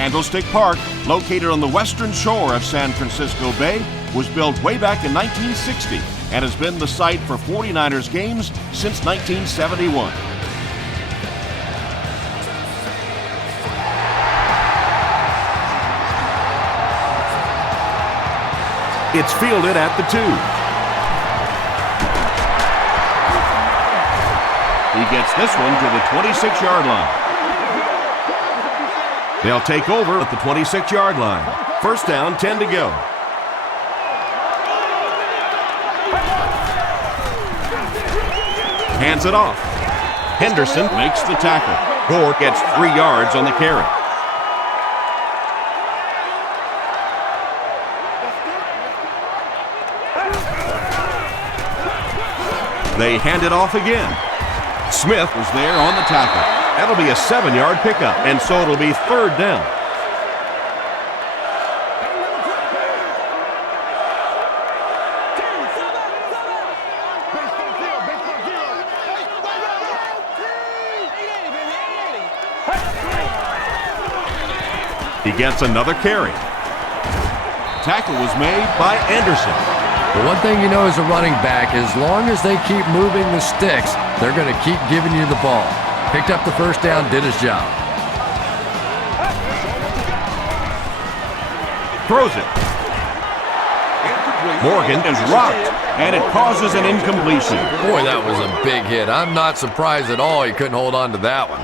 Candlestick Park, located on the western shore of San Francisco Bay, was built way back in 1960 and has been the site for 49ers games since 1971. It's fielded at the 2. He gets this one to the 26-yard line. They'll take over at the 26-yard line. First down, 10 to go. Hands it off. Henderson makes the tackle. Gore gets 3 yards on the carry. They hand it off again. Smith was there on the tackle. That'll be a 7-yard pickup, and so it'll be third down. He gets another carry. Tackle was made by Anderson. The one thing you know as a running back, as long as they keep moving the sticks, they're going to keep giving you the ball. Picked up the first down, did his job. Throws it. Morgan is rocked, and it causes an incompletion. Boy, that was a big hit. I'm not surprised at all he couldn't hold on to that one.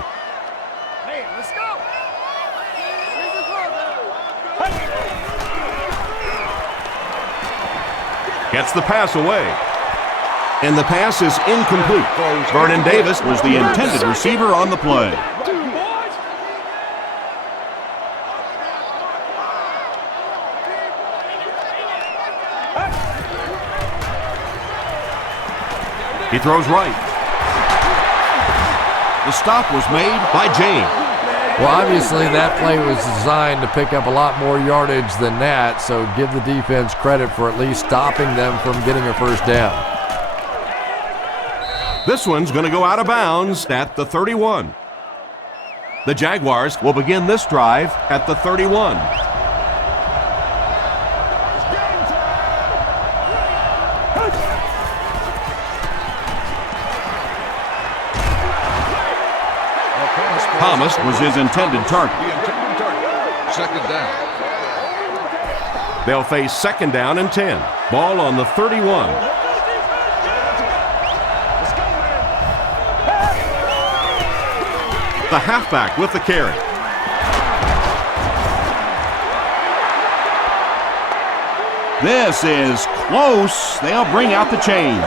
Gets the pass away. And the pass is incomplete. Vernon Davis was the intended receiver on the play. He throws right. The stop was made by James. Well, obviously that play was designed to pick up a lot more yardage than that, so give the defense credit for at least stopping them from getting a first down. This one's going to go out of bounds at the 31. The Jaguars will begin this drive at the 31. Thomas was his intended target. Second down. They'll face second down and 10. Ball on the 31. The halfback with the carry. This is close. They'll bring out the chains.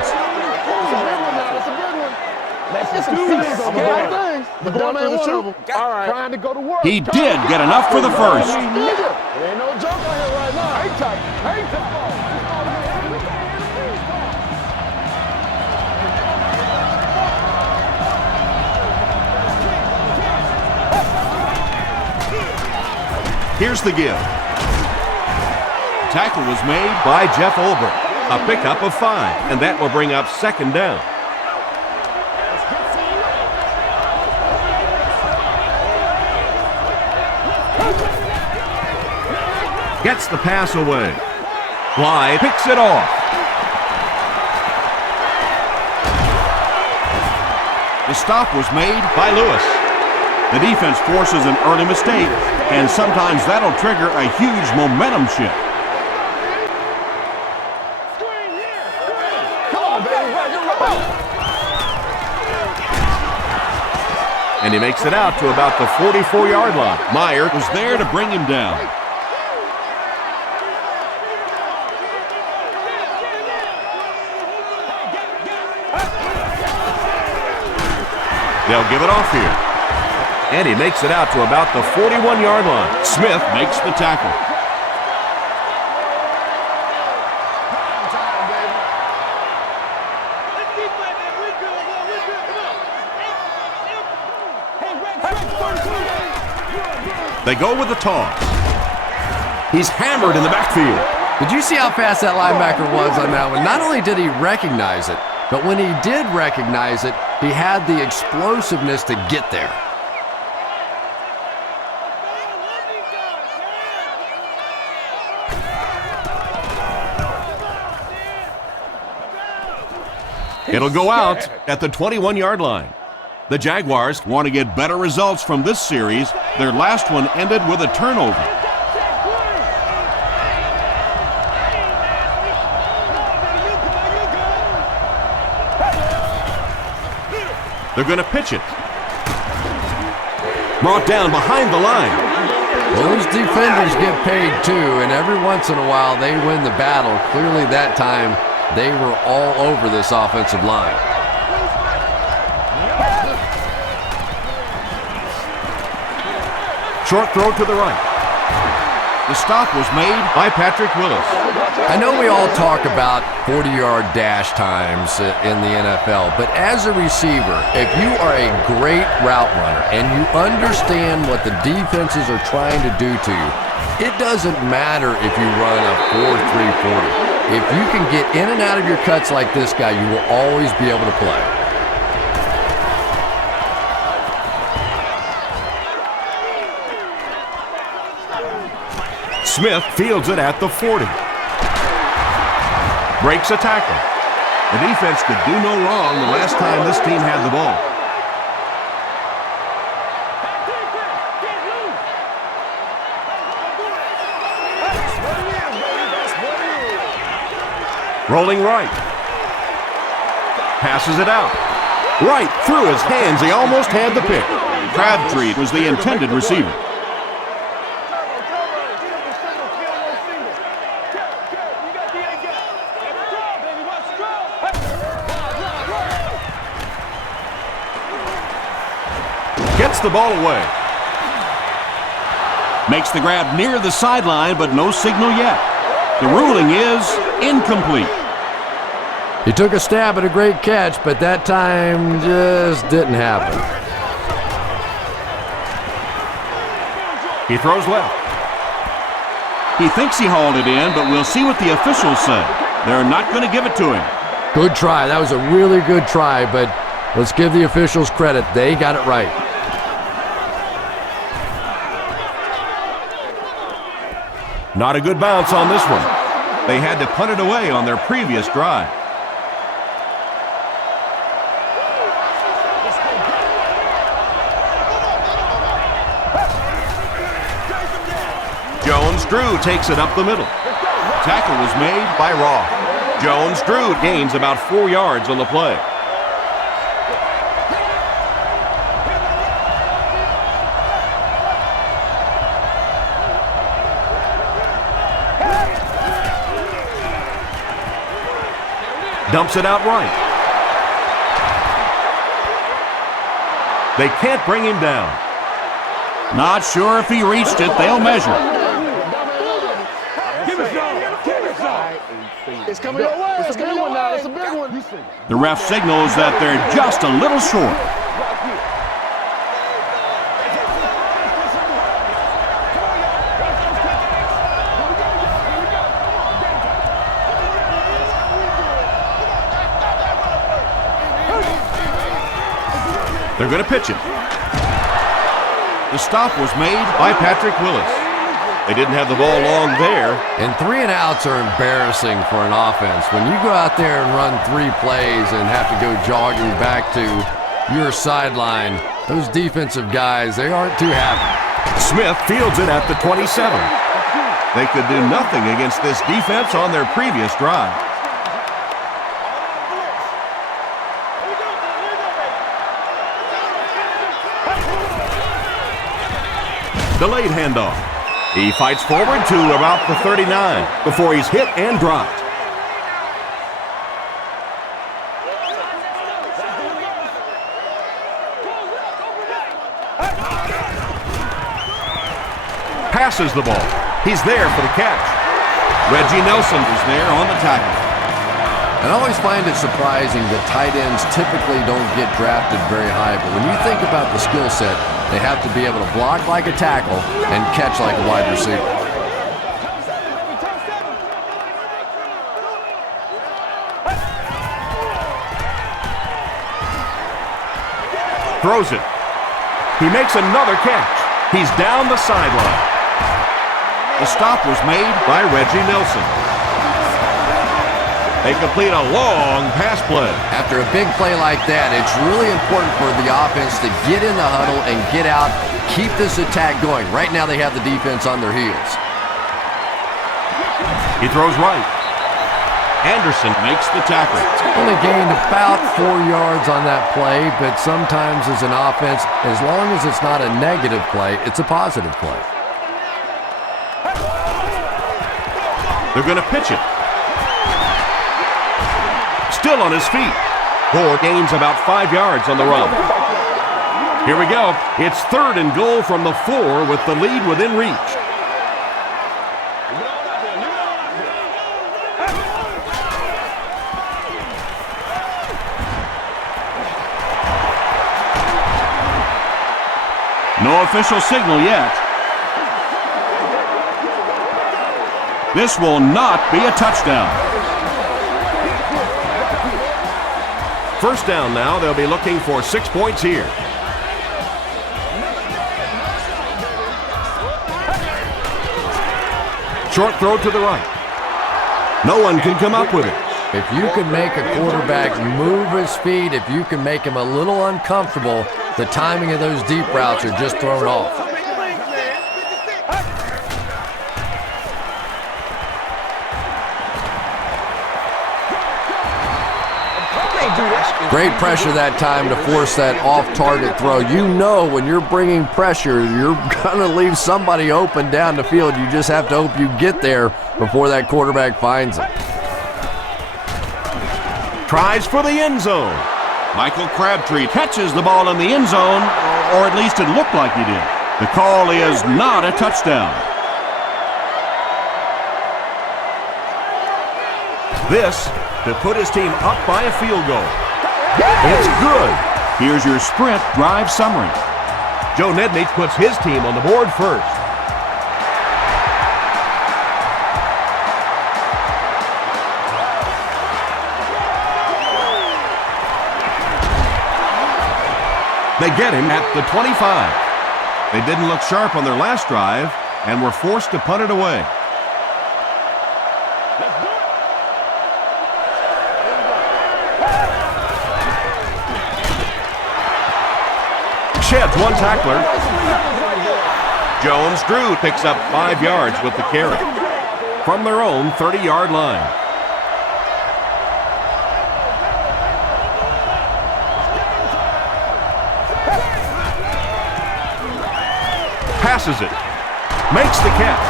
He did get enough for the first. Here's the give. Tackle was made by Jeff Olbert. A pickup of 5, and that will bring up second down. Gets the pass away. Bly picks it off. The stop was made by Lewis. The defense forces an early mistake, and sometimes that'll trigger a huge momentum shift. And he makes it out to about the 44-yard line. Meyer was there to bring him down. They'll give it off here. And he makes it out to about the 41-yard line. Smith makes the tackle. They go with the toss. He's hammered in the backfield. Did you see how fast that linebacker was on that one? Not only did he recognize it, but when he did recognize it, he had the explosiveness to get there. It'll go out at the 21-yard line. The Jaguars want to get better results from this series. Their last one ended with a turnover. They're going to pitch it. Brought down behind the line. Well, those defenders get paid too, and every once in a while they win the battle. Clearly that time they were all over this offensive line. Short throw to the right. The stop was made by Patrick Willis. I know we all talk about 40-yard dash times in the NFL, but as a receiver, if you are a great route runner and you understand what the defenses are trying to do to you, it doesn't matter if you run a 4.340. If you can get in and out of your cuts like this guy, you will always be able to play. Smith fields it at the 40. Breaks a tackle. The defense could do no wrong the last time this team had the ball. Rolling right. Passes it out. Right through his hands. He almost had the pick. Crabtree was the intended receiver. Gets the ball away. Makes the grab near the sideline, but no signal yet. The ruling is incomplete. He took a stab at a great catch, but that time just didn't happen. He throws left. He thinks he hauled it in, but we'll see what the officials say. They're not going to give it to him. Good try. That was a really good try, but let's give the officials credit. They got it right. Not a good bounce on this one. They had to punt it away on their previous drive. Jones-Drew takes it up the middle. Tackle was made by Roth. Jones-Drew gains about 4 yards on the play. Dumps it out right. They can't bring him down. Not sure if he reached it. They'll measure. It's coming your way. It's a big one now. It's a big one. The ref signals that they're just a little short. They're going to pitch it. The stop was made by Patrick Willis. They didn't have the ball long there. And 3 and outs are embarrassing for an offense. When you go out there and run 3 plays and have to go jogging back to your sideline, those defensive guys, they aren't too happy. Smith fields it at the 27. They could do nothing against this defense on their previous drive. Delayed handoff. He fights forward to about the 39 before he's hit and dropped. Passes the ball. He's there for the catch. Reggie Nelson is there on the tackle. And I always find it surprising that tight ends typically don't get drafted very high, but when you think about the skill set, they have to be able to block like a tackle and catch like a wide receiver. Throws it. He makes another catch. He's down the sideline. The stop was made by Reggie Nelson. They complete a long pass play. After a big play like that, it's really important for the offense to get in the huddle and get out, keep this attack going. Right now they have the defense on their heels. He throws right. Anderson makes the tackle. Only gained about 4 yards on that play, but sometimes as an offense, as long as it's not a negative play, it's a positive play. They're going to pitch it. Still on his feet. Gore gains about 5 yards on the run. Here we go. It's 3rd and goal from the 4 with the lead within reach. No official signal yet. This will not be a touchdown. First down now. They'll be looking for 6 points here. Short throw to the right. No one can come up with it. If you can make a quarterback move his feet, if you can make him a little uncomfortable, the timing of those deep routes are just thrown off. Great pressure that time to force that off-target throw. You know when you're bringing pressure, you're going to leave somebody open down the field. You just have to hope you get there before that quarterback finds him. Tries for the end zone. Michael Crabtree catches the ball in the end zone, or at least it looked like he did. The call is not a touchdown. This to put his team up by a field goal. It's good. Here's your sprint drive summary. Joe Nednich puts his team on the board first. They get him at the 25. They didn't look sharp on their last drive and were forced to punt it away. Sheds one tackler. Jones-Drew picks up 5 yards with the carry from their own 30-yard line. Passes it. Makes the catch.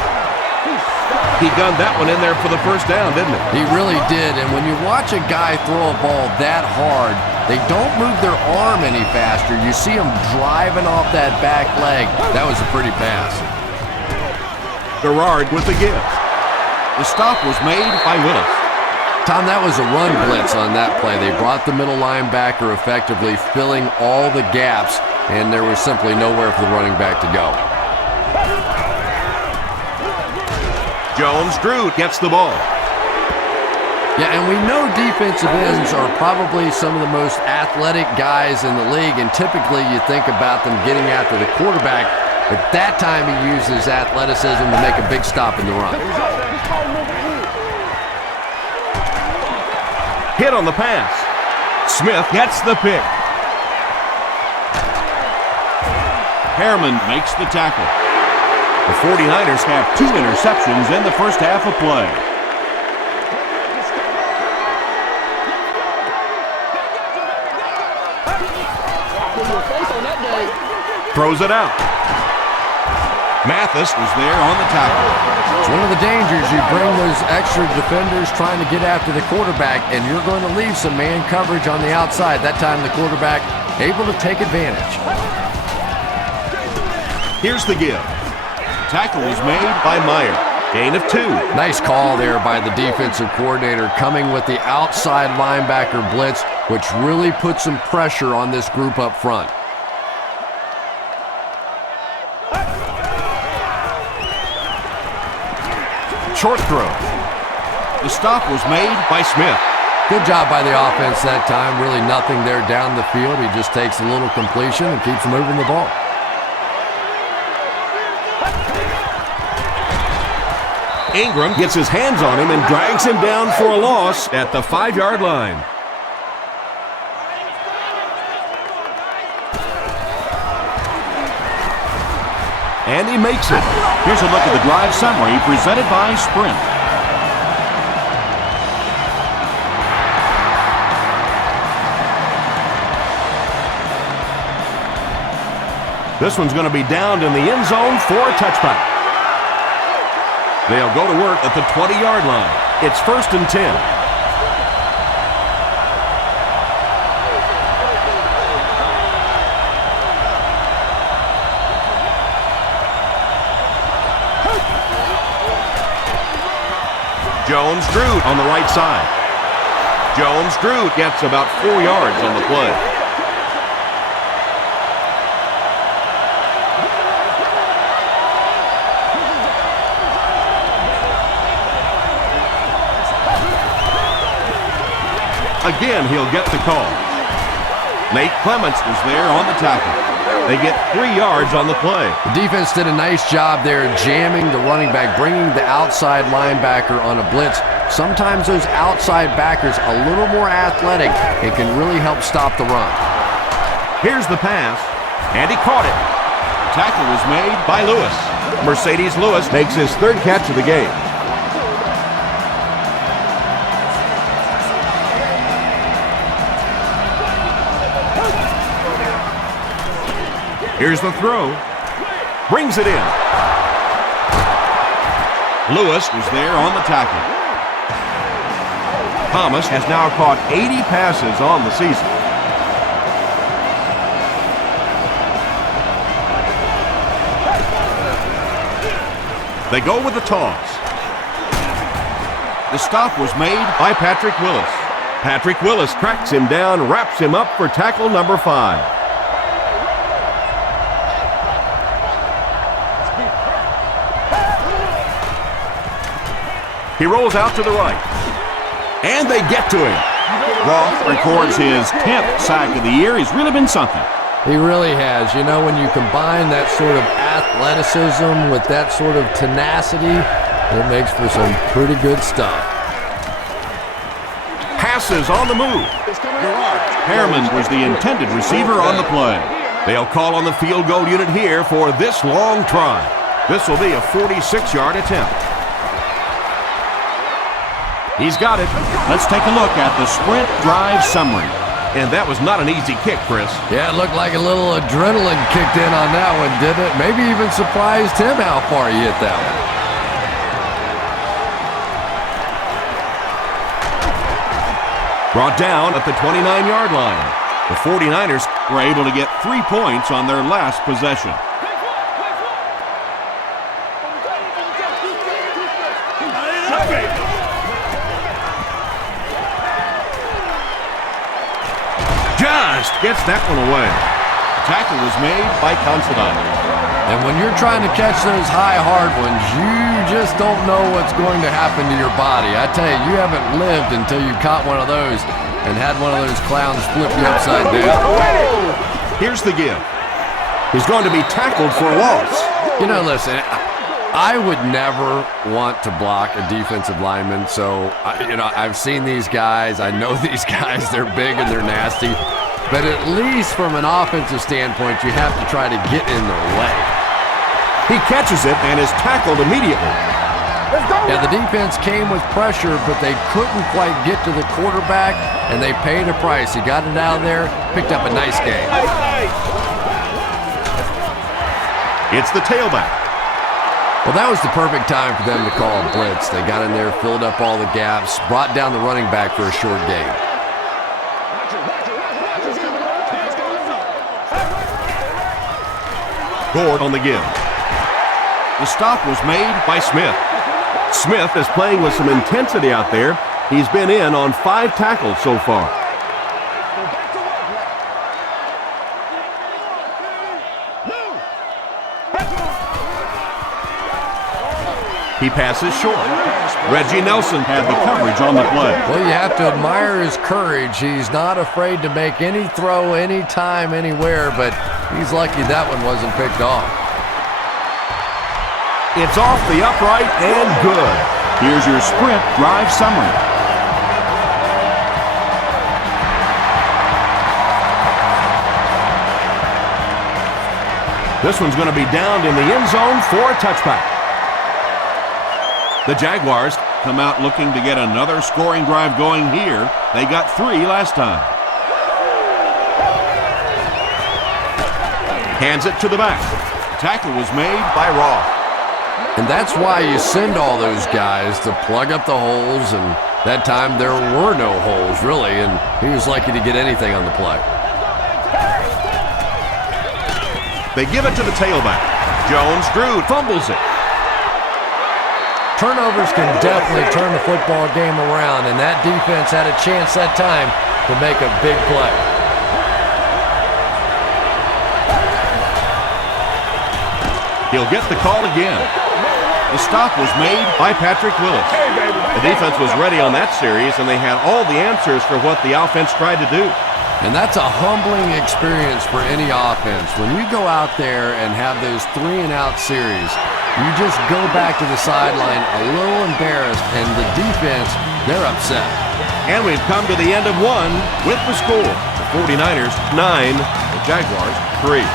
He gunned that one in there for the first down, didn't he? He really did, and when you watch a guy throw a ball that hard, they don't move their arm any faster. You see them driving off that back leg. That was a pretty pass. Garrard with the give. The stop was made by Willis. Tom, that was a run blitz on that play. They brought the middle linebacker effectively, filling all the gaps, and there was simply nowhere for the running back to go. Jones-Drew gets the ball. Yeah, and we know defensive ends are probably some of the most athletic guys in the league, and typically you think about them getting after the quarterback, but that time he uses athleticism to make a big stop in the run. Hit on the pass. Smith gets the pick. Harriman makes the tackle. The 49ers have 2 interceptions in the first half of play. Throws it out. Mathis was there on the tackle. It's one of the dangers. You bring those extra defenders trying to get after the quarterback, and you're going to leave some man coverage on the outside. That time the quarterback able to take advantage. Here's the give. Tackle was made by Meyer. Gain of 2. Nice call there by the defensive coordinator, coming with the outside linebacker blitz, which really put some pressure on this group up front. Short throw. The stop was made by Smith. Good job by the offense that time. Really nothing there down the field. He just takes a little completion and keeps moving the ball. Ingram gets his hands on him and drags him down for a loss at the 5-yard line. And he makes it. Here's a look at the drive summary presented by Sprint. This one's going to be downed in the end zone for a touchback. They'll go to work at the 20-yard line. It's 1st and 10. Jones-Drew on the right side. Jones-Drew gets about 4 yards on the play. Again, he'll get the call. Nate Clements is there on the tackle. They get 3 yards on the play. The defense did a nice job there jamming the running back, bringing the outside linebacker on a blitz. Sometimes those outside backers a little more athletic and can really help stop the run. Here's the pass, and he caught it. The tackle was made by Lewis. Mercedes Lewis makes his 3rd catch of the game. Here's the throw. Brings it in. Lewis is there on the tackle. Thomas has now caught 80 passes on the season. They go with the toss. The stop was made by Patrick Willis. Patrick Willis tracks him down, wraps him up for tackle number 5. He rolls out to the right. And they get to him. Roth records his 10th sack of the year. He's really been something. He really has. You know, when you combine that sort of athleticism with that sort of tenacity, it makes for some pretty good stuff. Passes on the move. Harriman was the intended receiver on the play. They'll call on the field goal unit here for this long try. This will be a 46-yard attempt. He's got it. Let's take a look at the sprint drive summary. And that was not an easy kick, Chris. Yeah, it looked like a little adrenaline kicked in on that one, didn't it? Maybe even surprised him how far he hit that one. Brought down at the 29-yard line. The 49ers were able to get 3 points on their last possession. Just gets that one away. The tackle was made by Considine. And when you're trying to catch those high, hard ones, you just don't know what's going to happen to your body. I tell you, you haven't lived until you caught one of those and had one of those clowns flip you upside down. Here's the give. He's going to be tackled for a loss. You know, listen, I would never want to block a defensive lineman, so, I've seen these guys. I know these guys. They're big and they're nasty. But at least from an offensive standpoint, you have to try to get in their way. He catches it and is tackled immediately. Yeah, the defense came with pressure, but they couldn't quite get to the quarterback, and they paid a price. He got it out of there, picked up a nice game. It's the tailback. Well, that was the perfect time for them to call a blitz. They got in there, filled up all the gaps, brought down the running back for a short gain. Gord on the give. The stop was made by Smith. Smith is playing with some intensity out there. He's been in on 5 tackles so far. He passes short. Reggie Nelson had the coverage on the play. Well, you have to admire his courage. He's not afraid to make any throw, anytime, anywhere, but he's lucky that one wasn't picked off. It's off the upright and good. Here's your sprint drive summary. This one's going to be downed in the end zone for a touchback. The Jaguars come out looking to get another scoring drive going here. They got 3 last time. Hands it to the back. Tackle was made by Roth. And that's why you send all those guys to plug up the holes, and that time there were no holes, really, and he was lucky to get anything on the play. They give it to the tailback. Jones-Drew fumbles it. Turnovers can definitely turn the football game around, and that defense had a chance that time to make a big play. He'll get the call again. The stop was made by Patrick Willis. The defense was ready on that series, and they had all the answers for what the offense tried to do. And that's a humbling experience for any offense. When you go out there and have those 3-and-out series, you just go back to the sideline a little embarrassed, and the defense, they're upset. And we've come to the end of one with the score. The 49ers 9, the Jaguars 3.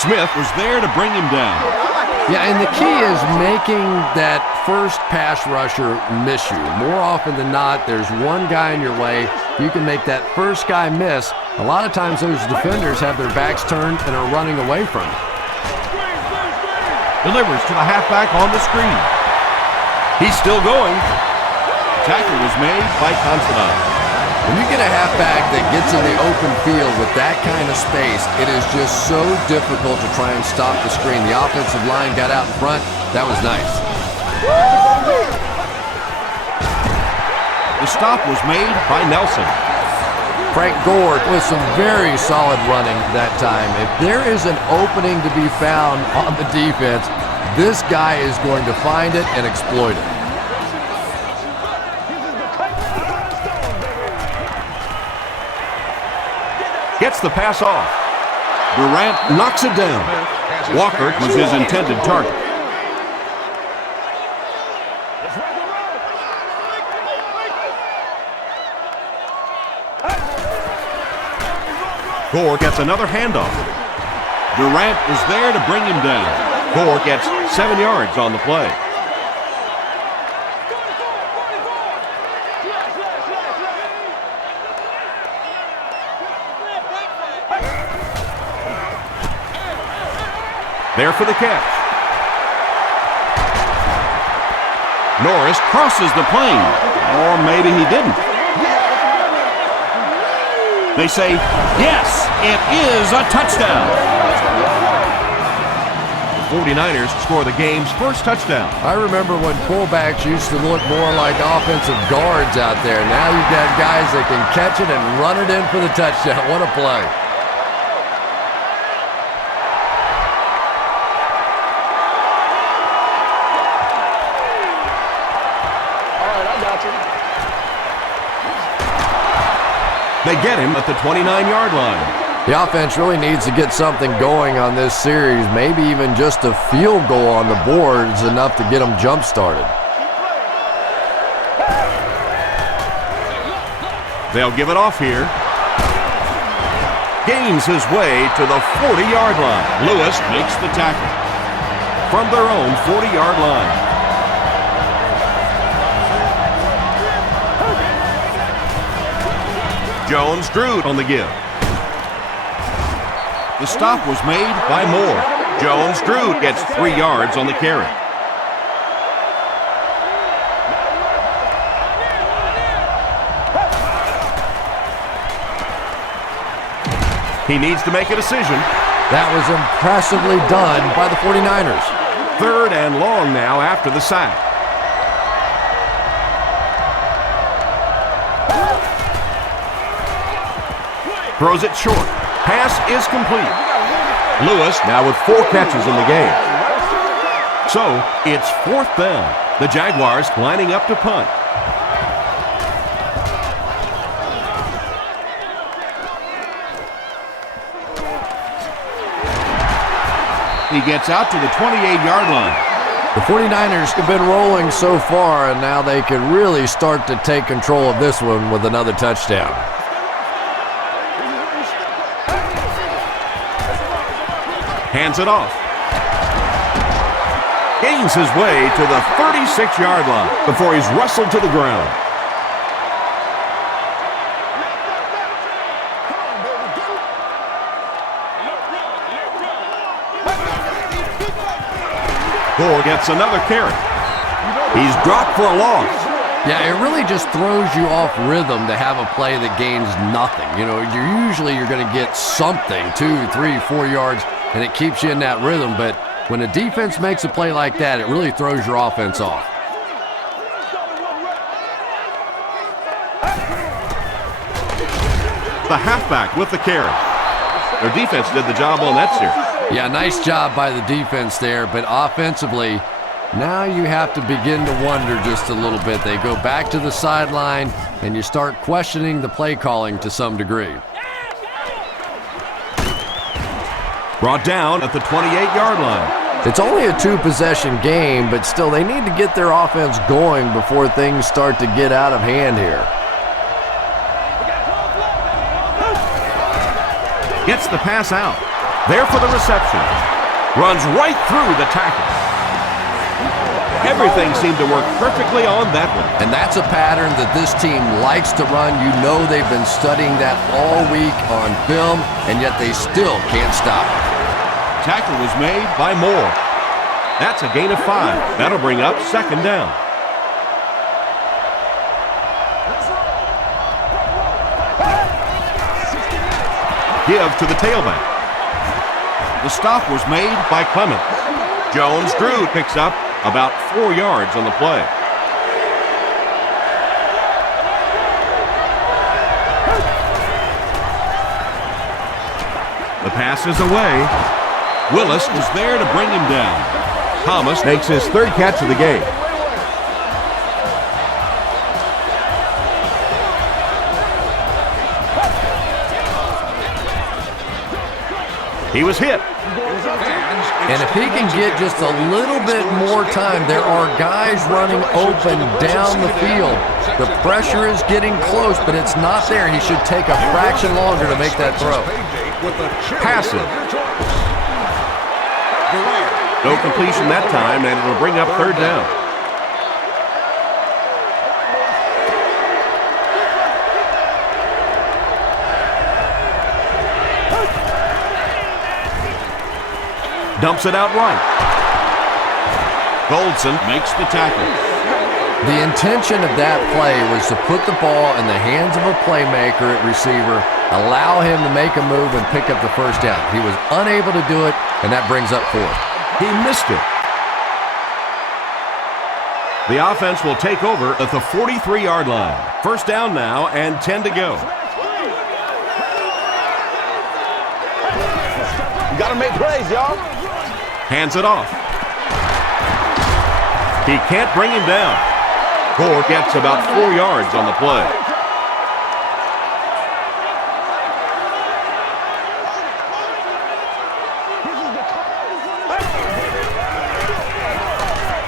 Smith was there to bring him down. Yeah, and the key is making that first pass rusher miss you. More often than not, there's one guy in your way. You can make that first guy miss. A lot of times those defenders have their backs turned and are running away from it. Delivers to the halfback on the screen. He's still going. Tackle was made by Considine. When you get a halfback that gets in the open field with that kind of space, it is just so difficult to try and stop the screen. The offensive line got out in front. That was nice. The stop was made by Nelson. Frank Gore with some very solid running that time. If there is an opening to be found on the defense, this guy is going to find it and exploit it. Gets the pass off. Durant knocks it down. Walker was his intended target. Gore gets another handoff. Durant is there to bring him down. Gore gets 7 yards on the play. There for the catch. Norris crosses the plane. Or maybe he didn't. They say, yes, it is a touchdown. The 49ers score the game's first touchdown. I remember when fullbacks used to look more like offensive guards out there. Now you've got guys that can catch it and run it in for the touchdown. What a play. They get him at the 29-yard line. The offense really needs to get something going on this series. Maybe even just a field goal on the board is enough to get them jump-started. They'll give it off here. Gains his way to the 40-yard line. Lewis makes the tackle from their own 40-yard line. Jones-Drew on the give. The stop was made by Moore. Jones-Drew gets 3 yards on the carry. He needs to make a decision. That was impressively done by the 49ers. 3rd and long now after the sack. Throws it short. Pass is complete. Lewis now with 4 catches in the game. So it's 4th down. The Jaguars lining up to punt. He gets out to the 28-yard line. The 49ers have been rolling so far, and now they could really start to take control of this one with another touchdown. Hands it off. Gains his way to the 36-yard line before he's wrestled to the ground. Gore gets another carry. He's dropped for a loss. Yeah, it really just throws you off rhythm to have a play that gains nothing. You know, you're going to get something, 2, 3, 4 yards, and it keeps you in that rhythm. But when a defense makes a play like that, it really throws your offense off. The halfback with the carry. Their defense did the job on that series. Yeah, nice job by the defense there, but offensively, now you have to begin to wonder just a little bit. They go back to the sideline, and you start questioning the play calling to some degree. Brought down at the 28-yard line. It's only a 2-possession game, but still, they need to get their offense going before things start to get out of hand here. Gets the pass out. There for the reception. Runs right through the tackle. Everything seemed to work perfectly on that one. And that's a pattern that this team likes to run. You know they've been studying that all week on film, and yet they still can't stop it. Tackle was made by Moore. That's a gain of 5. That'll bring up 2nd down. Give to the tailback. The stop was made by Clemens. Jones-Drew picks up about 4 yards on the play. The pass is away. Willis was there to bring him down. Thomas makes his 3rd catch of the game. He was hit. And if he can get just a little bit more time, there are guys running open down the field. The pressure is getting close, but it's not there. He should take a fraction longer to make that throw. Passive. No completion that time, and it'll bring up 3rd down. Dumps it out right. Goldson makes the tackle. The intention of that play was to put the ball in the hands of a playmaker at receiver, allow him to make a move and pick up the 1st down. He was unable to do it, and that brings up 4th. He missed it. The offense will take over at the 43-yard line. 1st down now and 10 to go. You got to make plays, y'all. Hands it off. He can't bring him down. Gore gets about 4 yards on the play.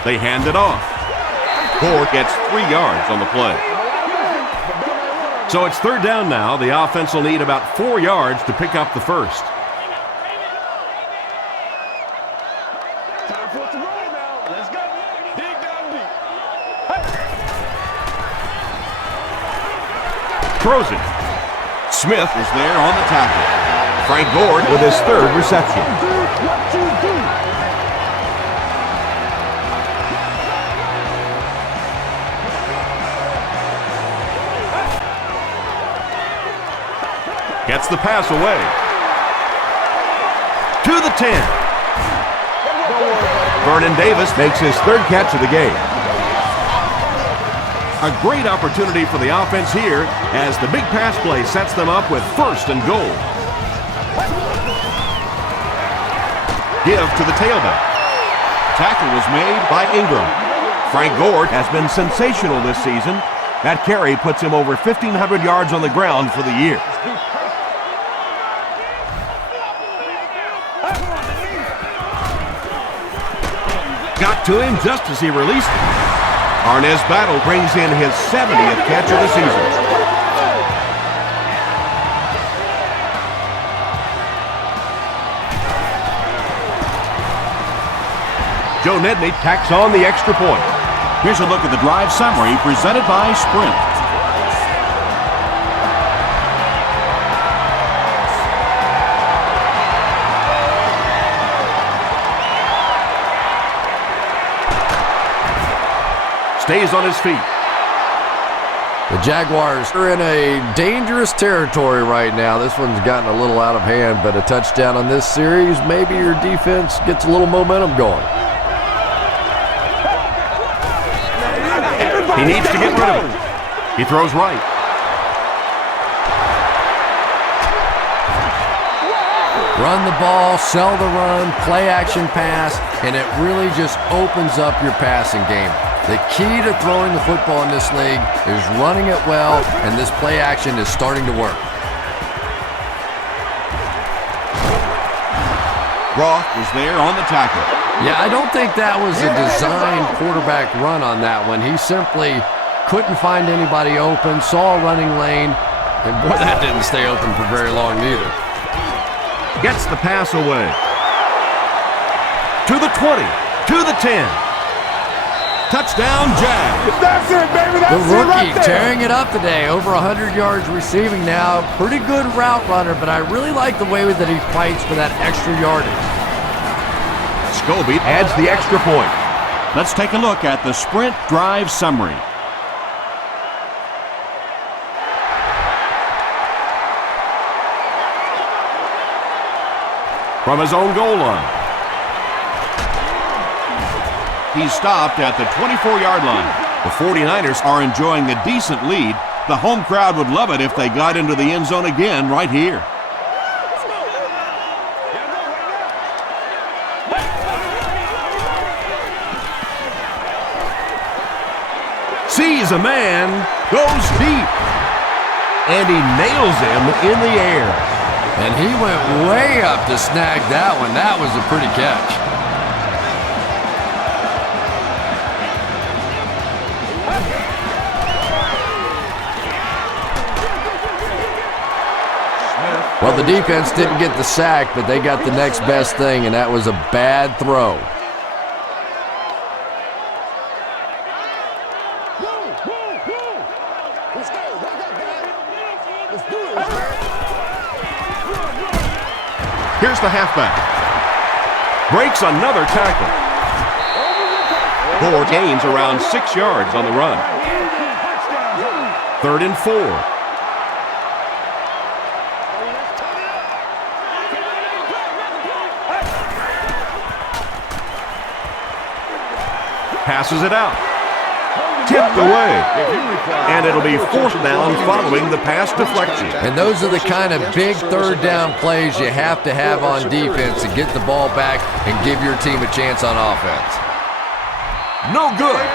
They hand it off. Gore gets 3 yards on the play. So it's 3rd down now. The offense will need about 4 yards to pick up the 1st. Throws it. Smith is there on the tackle. Frank Gore with his 3rd reception. Gets the pass away. To the 10. Vernon Davis makes his 3rd catch of the game. A great opportunity for the offense here as the big pass play sets them up with 1st and goal. Give to the tailback. Tackle was made by Ingram. Frank Gore has been sensational this season. That carry puts him over 1,500 yards on the ground for the year. Got to him just as he released it. Arnez Battle brings in his 70th catch of the season. Joe Nedney tacks on the extra point. Here's a look at the drive summary presented by Sprint. Stays on his feet. The Jaguars are in a dangerous territory right now. This one's gotten a little out of hand, but a touchdown on this series, maybe your defense gets a little momentum going. He needs to get rid of it. He throws right. Run the ball, sell the run, play action pass, and it really just opens up your passing game. The key to throwing the football in this league is running it well, and this play action is starting to work. Roth was there on the tackle. Yeah, I don't think that was a designed quarterback run on that one. He simply couldn't find anybody open, saw a running lane, and boy, that didn't stay open for very long either. Gets the pass away. To the 20, to the 10. Touchdown, Jags. That's it, baby. That's The rookie it right there. tearing it up today, over 100 yards receiving now. Pretty good route runner, but I really like the way that he fights for that extra yardage. Scobie adds the extra point. Let's take a look at the Sprint drive summary. From his own goal line. He's stopped at the 24-yard line. The 49ers are enjoying a decent lead. The home crowd would love it if they got into the end zone again right here. Sees a man, goes deep, and he nails him in the air. And he went way up to snag that one. That was a pretty catch. Well, the defense didn't get the sack, but they got the next best thing, and that was a bad throw. Here's the halfback. Breaks another tackle. Gore gains around 6 yards on the run. 3rd and 4. Passes it out. Tipped away. And it'll be 4th down following the pass deflection. And those are the kind of big 3rd down plays you have to have on defense to get the ball back and give your team a chance on offense. No good.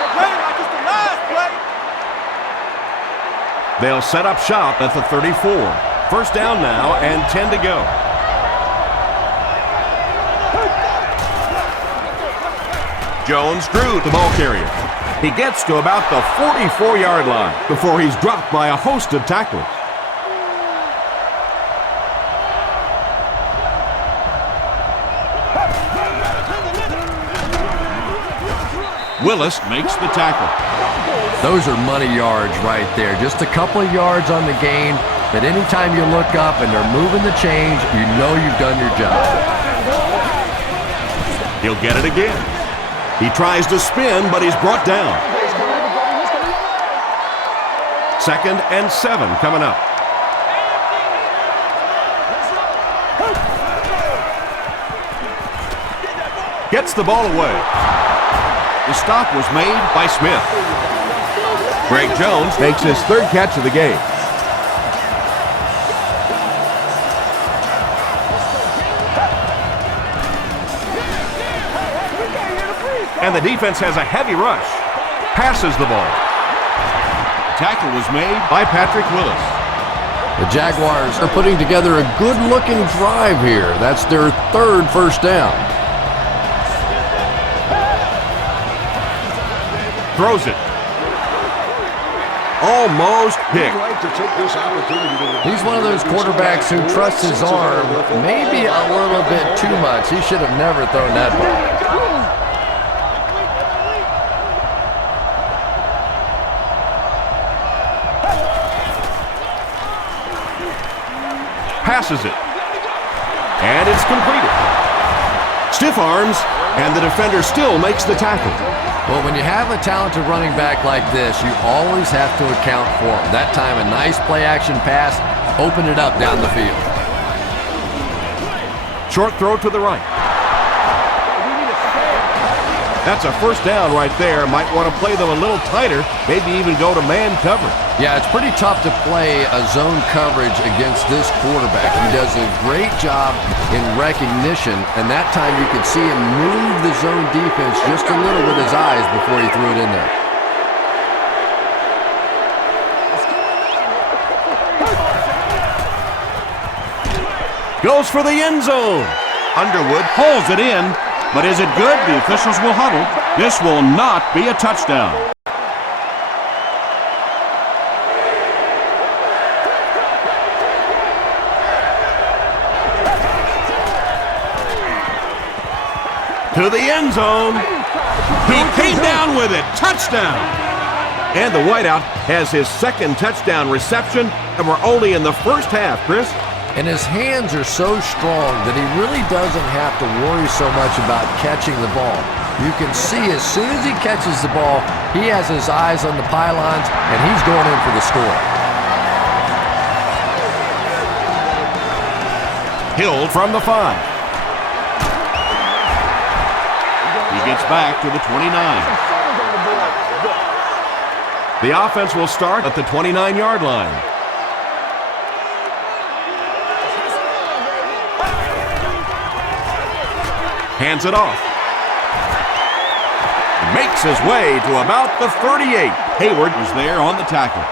They'll set up shop at the 34. 1st down now and 10 to go. Jones drew the ball carrier. He gets to about the 44-yard line before he's dropped by a host of tacklers. Willis makes the tackle. Those are money yards right there. Just a couple of yards on the gain, but anytime you look up and they're moving the chains, you know you've done your job. He'll get it again. He tries to spin, but he's brought down. 2nd and 7 coming up. Gets the ball away. The stop was made by Smith. Greg Jones makes his 3rd catch of the game. And the defense has a heavy rush. Passes the ball. Tackle was made by Patrick Willis. The Jaguars are putting together a good-looking drive here. That's their third first down. Throws it. Almost picked. He's one of those quarterbacks who trusts his arm maybe a little bit too much. He should have never thrown that ball. Passes it. And it's completed. Stiff arms, and the defender still makes the tackle. Well, when you have a talented running back like this, you always have to account for him. That time, a nice play-action pass opened it up down the field. Short throw to the right. That's a first down right there. Might want to play them a little tighter, maybe even go to man coverage. Yeah, it's pretty tough to play a zone coverage against this quarterback. He does a great job in recognition, and that time you could see him move the zone defense just a little with his eyes before he threw it in there. Goes for the end zone. Underwood pulls it in, but is it good? The officials will huddle. This will not be a touchdown. To the end zone. He came down with it. Touchdown. And the wideout has his second touchdown reception, and we're only in the first half, Chris. And his hands are so strong that he really doesn't have to worry so much about catching the ball. You can see as soon as he catches the ball, he has his eyes on the pylons, and he's going in for the score. Hill from the 5. He gets back to the 29. The offense will start at the 29-yard line. Hands it off. Makes his way to about the 38. Hayward was there on the tackle.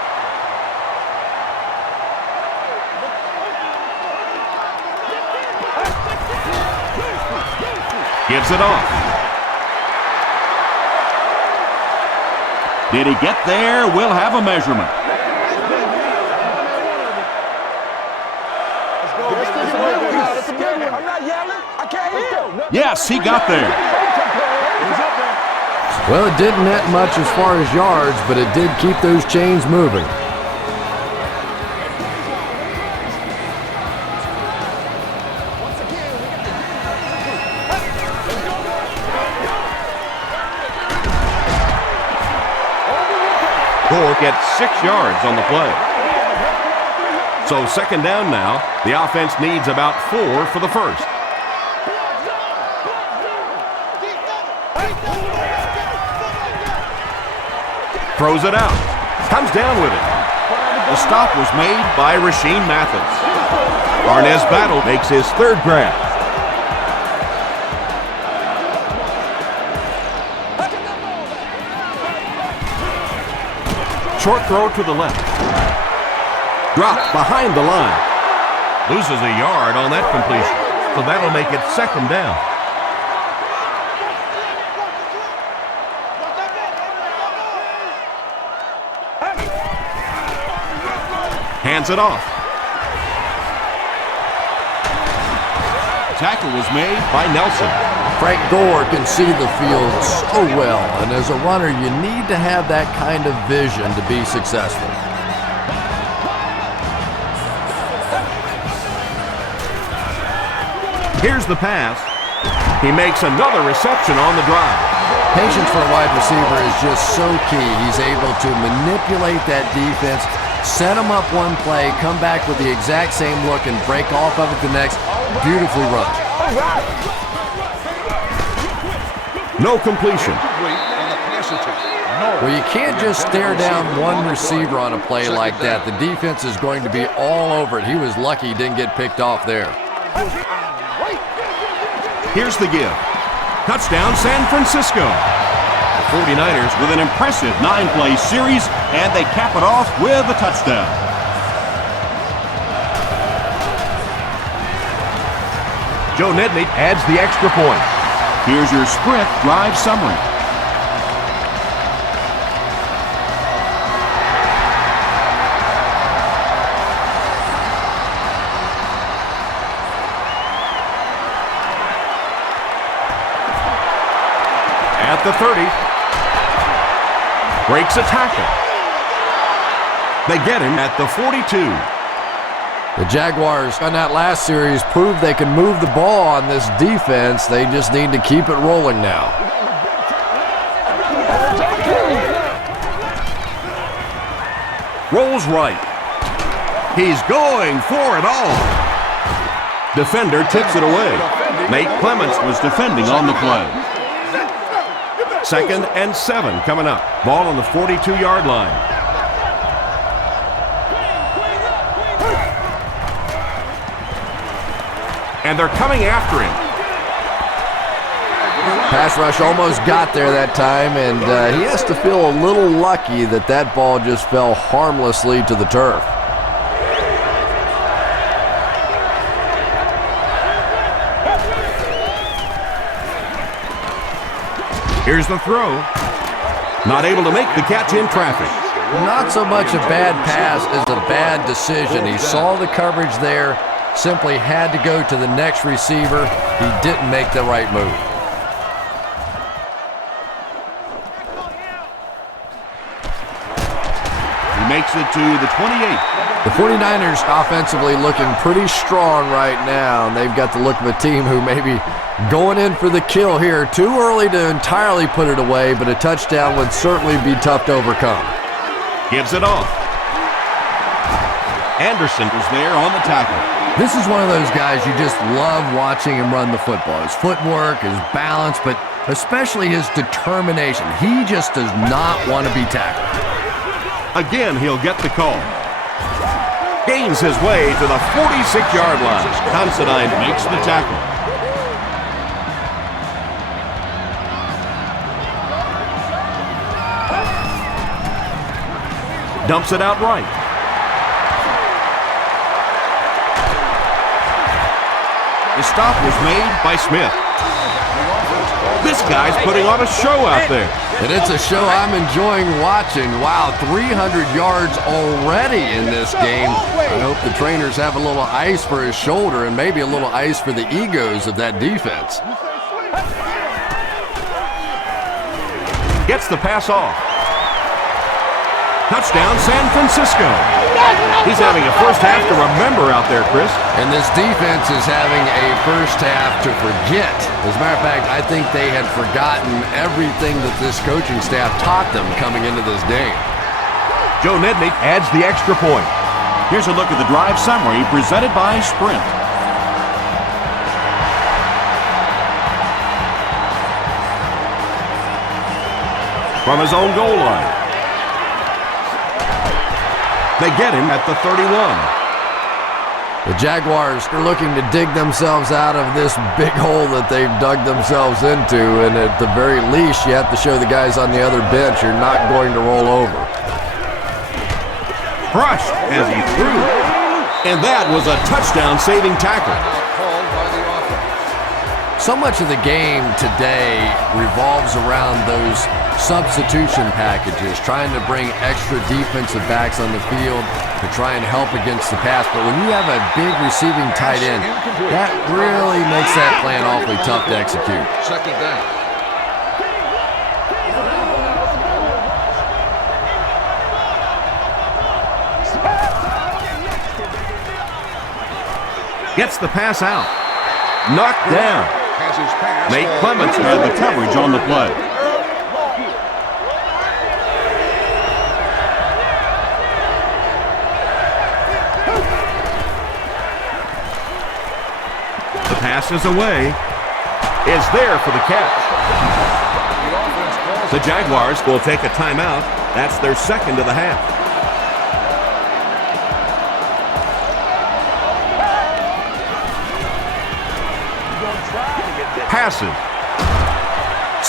Gives it off. Did he get there? We'll have a measurement. Yes, he got there. Well, it didn't net much as far as yards, but it did keep those chains moving. Gore gets 6 yards on the play. So second down now. The offense needs about 4 for the first. Throws it out. Comes down with it. The stop was made by Rasheem Mathis. Arnez Battle makes his third grab. Short throw to the left. Dropped behind the line. Loses a yard on that completion. So that'll make it second down. Hands it off. Tackle was made by Nelson. Frank Gore can see the field so well, and as a runner, you need to have that kind of vision to be successful. Here's the pass. He makes another reception on the drive. Patience for a wide receiver is just so key. He's able to manipulate that defense, set him up one play, come back with the exact same look, and break off of it the next. Beautifully run. No completion. Well, you can't just stare down one receiver on a play like that. The defense is going to be all over it. He was lucky he didn't get picked off there. Here's the give. Touchdown, San Francisco. The 49ers with an impressive 9-play series, and they cap it off with a touchdown. Joe Nedney adds the extra point. Here's your Sprint drive summary. At the 30. Breaks a tackle. They get him at the 42. The Jaguars on that last series proved they can move the ball on this defense. They just need to keep it rolling now. Rolls right. He's going for it all. Defender tips it away. Nate Clements was defending on the play. 2nd and 7 coming up. Ball on the 42-yard line. And they're coming after him. Pass rush almost got there that time, and he has to feel a little lucky that that ball just fell harmlessly to the turf. Here's the throw. Not able to make the catch in traffic. Not so much a bad pass as a bad decision. He saw the coverage there, simply had to go to the next receiver. He didn't make the right move. He makes it to the 28. The 49ers offensively looking pretty strong right now, and they've got the look of a team who may be going in for the kill here. Too early to entirely put it away, but a touchdown would certainly be tough to overcome. Gives it off. Anderson was there on the tackle. This is one of those guys you just love watching him run the football. His footwork, his balance, but especially his determination. He just does not want to be tackled. Again, he'll get the call. Gains his way to the 46-yard line. Considine makes the tackle. Dumps it out right. The stop was made by Smith. This guy's putting on a show out there. And it's a show I'm enjoying watching. Wow, 300 yards already in this game. I hope the trainers have a little ice for his shoulder and maybe a little ice for the egos of that defense. Gets the pass off. Touchdown, San Francisco. He's having a first half to remember out there, Chris. And this defense is having a first half to forget. As a matter of fact, I think they had forgotten everything that this coaching staff taught them coming into this game. Joe Nedney adds the extra point. Here's a look at the drive summary presented by Sprint. From his own goal line. They get him at the 31. The Jaguars are looking to dig themselves out of this big hole that they've dug themselves into, and at the very least, you have to show the guys on the other bench you're not going to roll over. Crushed as he threw. And that was a touchdown-saving tackle. So much of the game today revolves around those substitution packages, trying to bring extra defensive backs on the field to try and help against the pass. But when you have a big receiving tight end, that really makes that plan awfully tough to execute. 2nd down. Gets the pass out. Knocked down. Nate Clements had the coverage on the play. The pass is away. Is there for the catch. The Jaguars will take a timeout. That's their second of the half. Passes.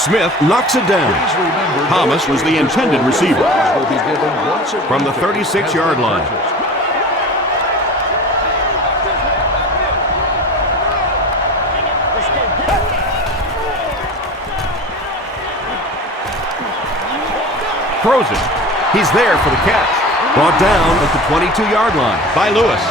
Smith knocks it down. Thomas was the intended receiver from the 36-yard line. Throws it. He's there for the catch. Brought down at the 22-yard line by Lewis.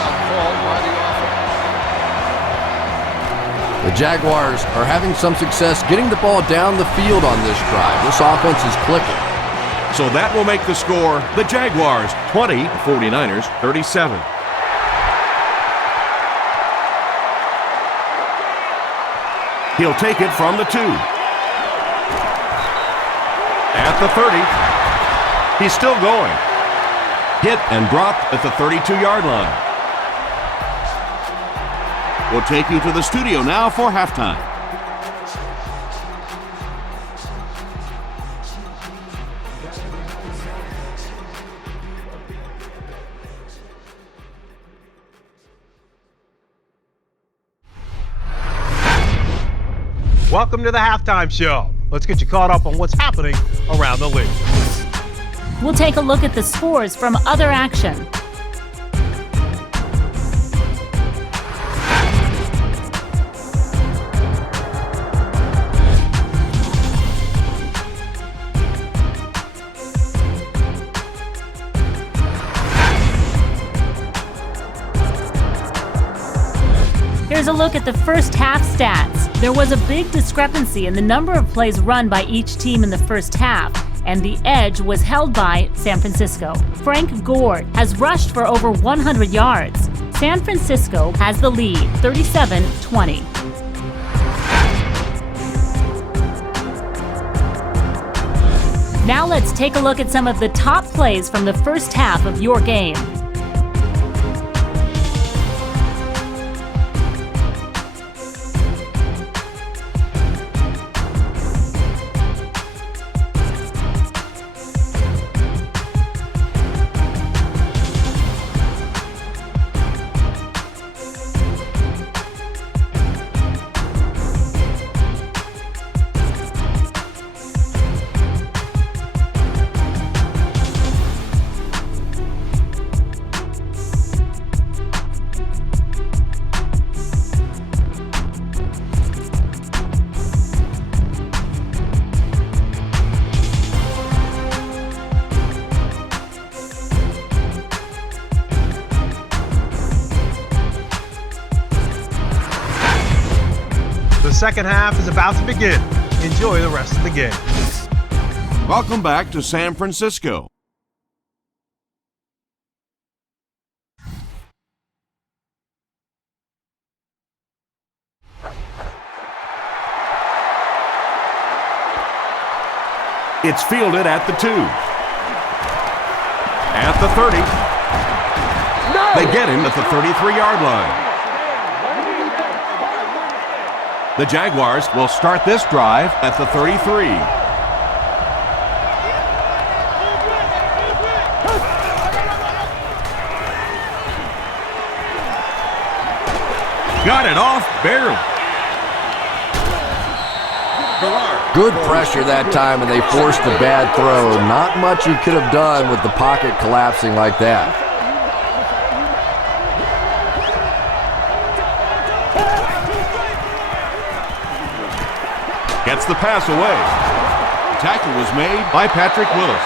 The Jaguars are having some success getting the ball down the field on this drive. This offense is clicking. So that will make the score the Jaguars 20, 49ers 37. He'll take it from the 2. At the 30. He's still going. Hit and dropped at the 32-yard line. We'll take you to the studio now for halftime. Welcome to the halftime show. Let's get you caught up on what's happening around the league. We'll take a look at the scores from other action. Here's a look at the first half stats. There was a big discrepancy in the number of plays run by each team in the first half, and the edge was held by San Francisco. Frank Gore has rushed for over 100 yards. San Francisco has the lead, 37-20. Now let's take a look at some of the top plays from the first half of your game. The second half is about to begin. Enjoy the rest of the game. Welcome back to San Francisco. It's fielded at the 2. At the 30. They get him at the 33-yard line. The Jaguars will start this drive at the 33. Got it off barely. Good pressure that time, and they forced a bad throw. Not much he could have done with the pocket collapsing like that. Gets the pass away. Tackle was made by Patrick Willis.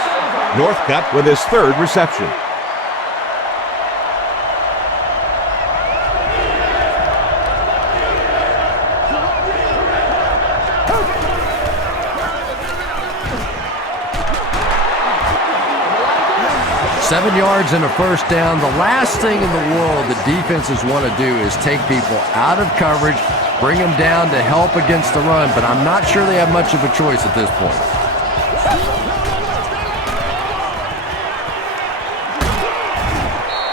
Northcutt with his 3rd reception. Seven yards and a first down. The last thing in the world that defenses want to do is take people out of coverage, bring them down to help against the run, but I'm not sure they have much of a choice at this point.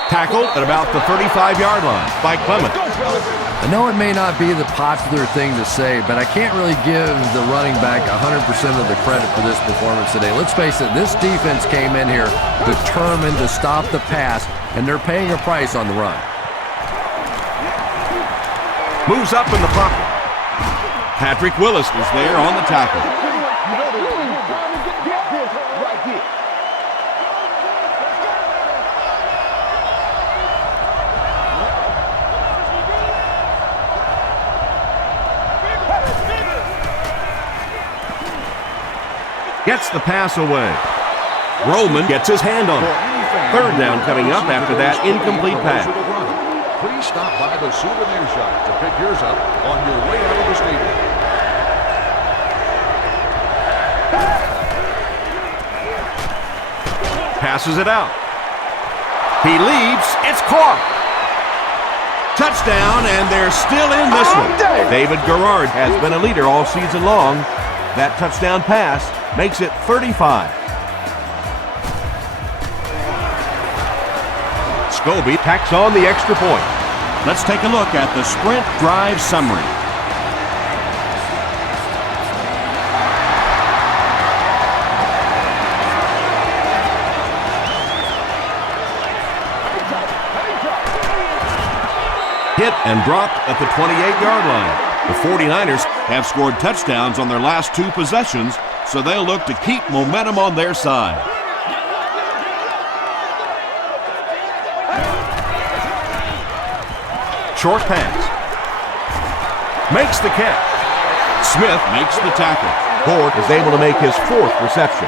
Tackled at about the 35-yard line by Clement. I know it may not be the popular thing to say, but I can't really give the running back 100% of the credit for this performance today. Let's face it, this defense came in here determined to stop the pass, and they're paying a price on the run. Moves up in the pocket. Patrick Willis was there on the tackle. Gets the pass away. Roman gets his hand on it. Third down coming up after that incomplete pass. Please stop by the souvenir shop to pick yours up on your way out of the stadium. Passes it out. He leaps. It's caught. Touchdown, and they're still in this one. David Garrard has been a leader all season long. That touchdown pass makes it 35. Scobie tacks on the extra point. Let's take a look at the sprint drive summary. Hit and dropped at the 28-yard line. The 49ers have scored touchdowns on their last two possessions, so they'll look to keep momentum on their side. Short pass. Makes the catch. Smith makes the tackle. Ford is able to make his fourth reception.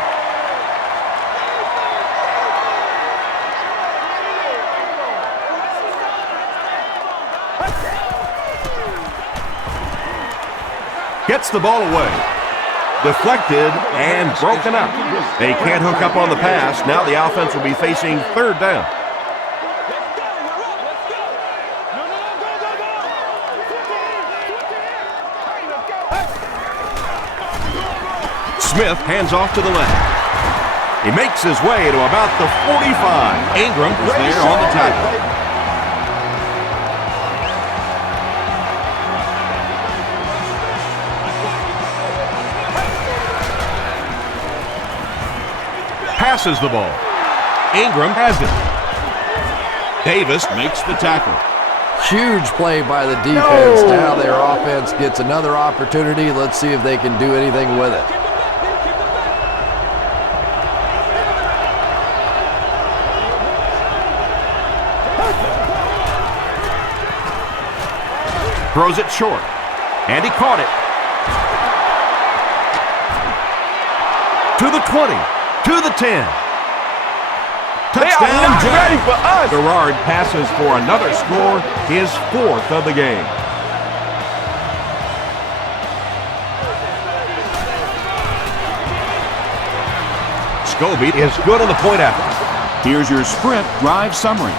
Gets the ball away. Deflected and broken up. They can't hook up on the pass. Now the offense will be facing third down. Smith hands off to the left. He makes his way to about the 45. Ingram is there on the tackle. Passes the ball. Ingram has it. Davis makes the tackle. Huge play by the defense. Now their offense gets another opportunity. Let's see if they can do anything with it. Throws it short. And he caught it. To the 20. To the 10. Touchdown, Jags. Garrard passes for another score, his fourth of the game. Scobie is good on the point after. Here's your sprint drive summary.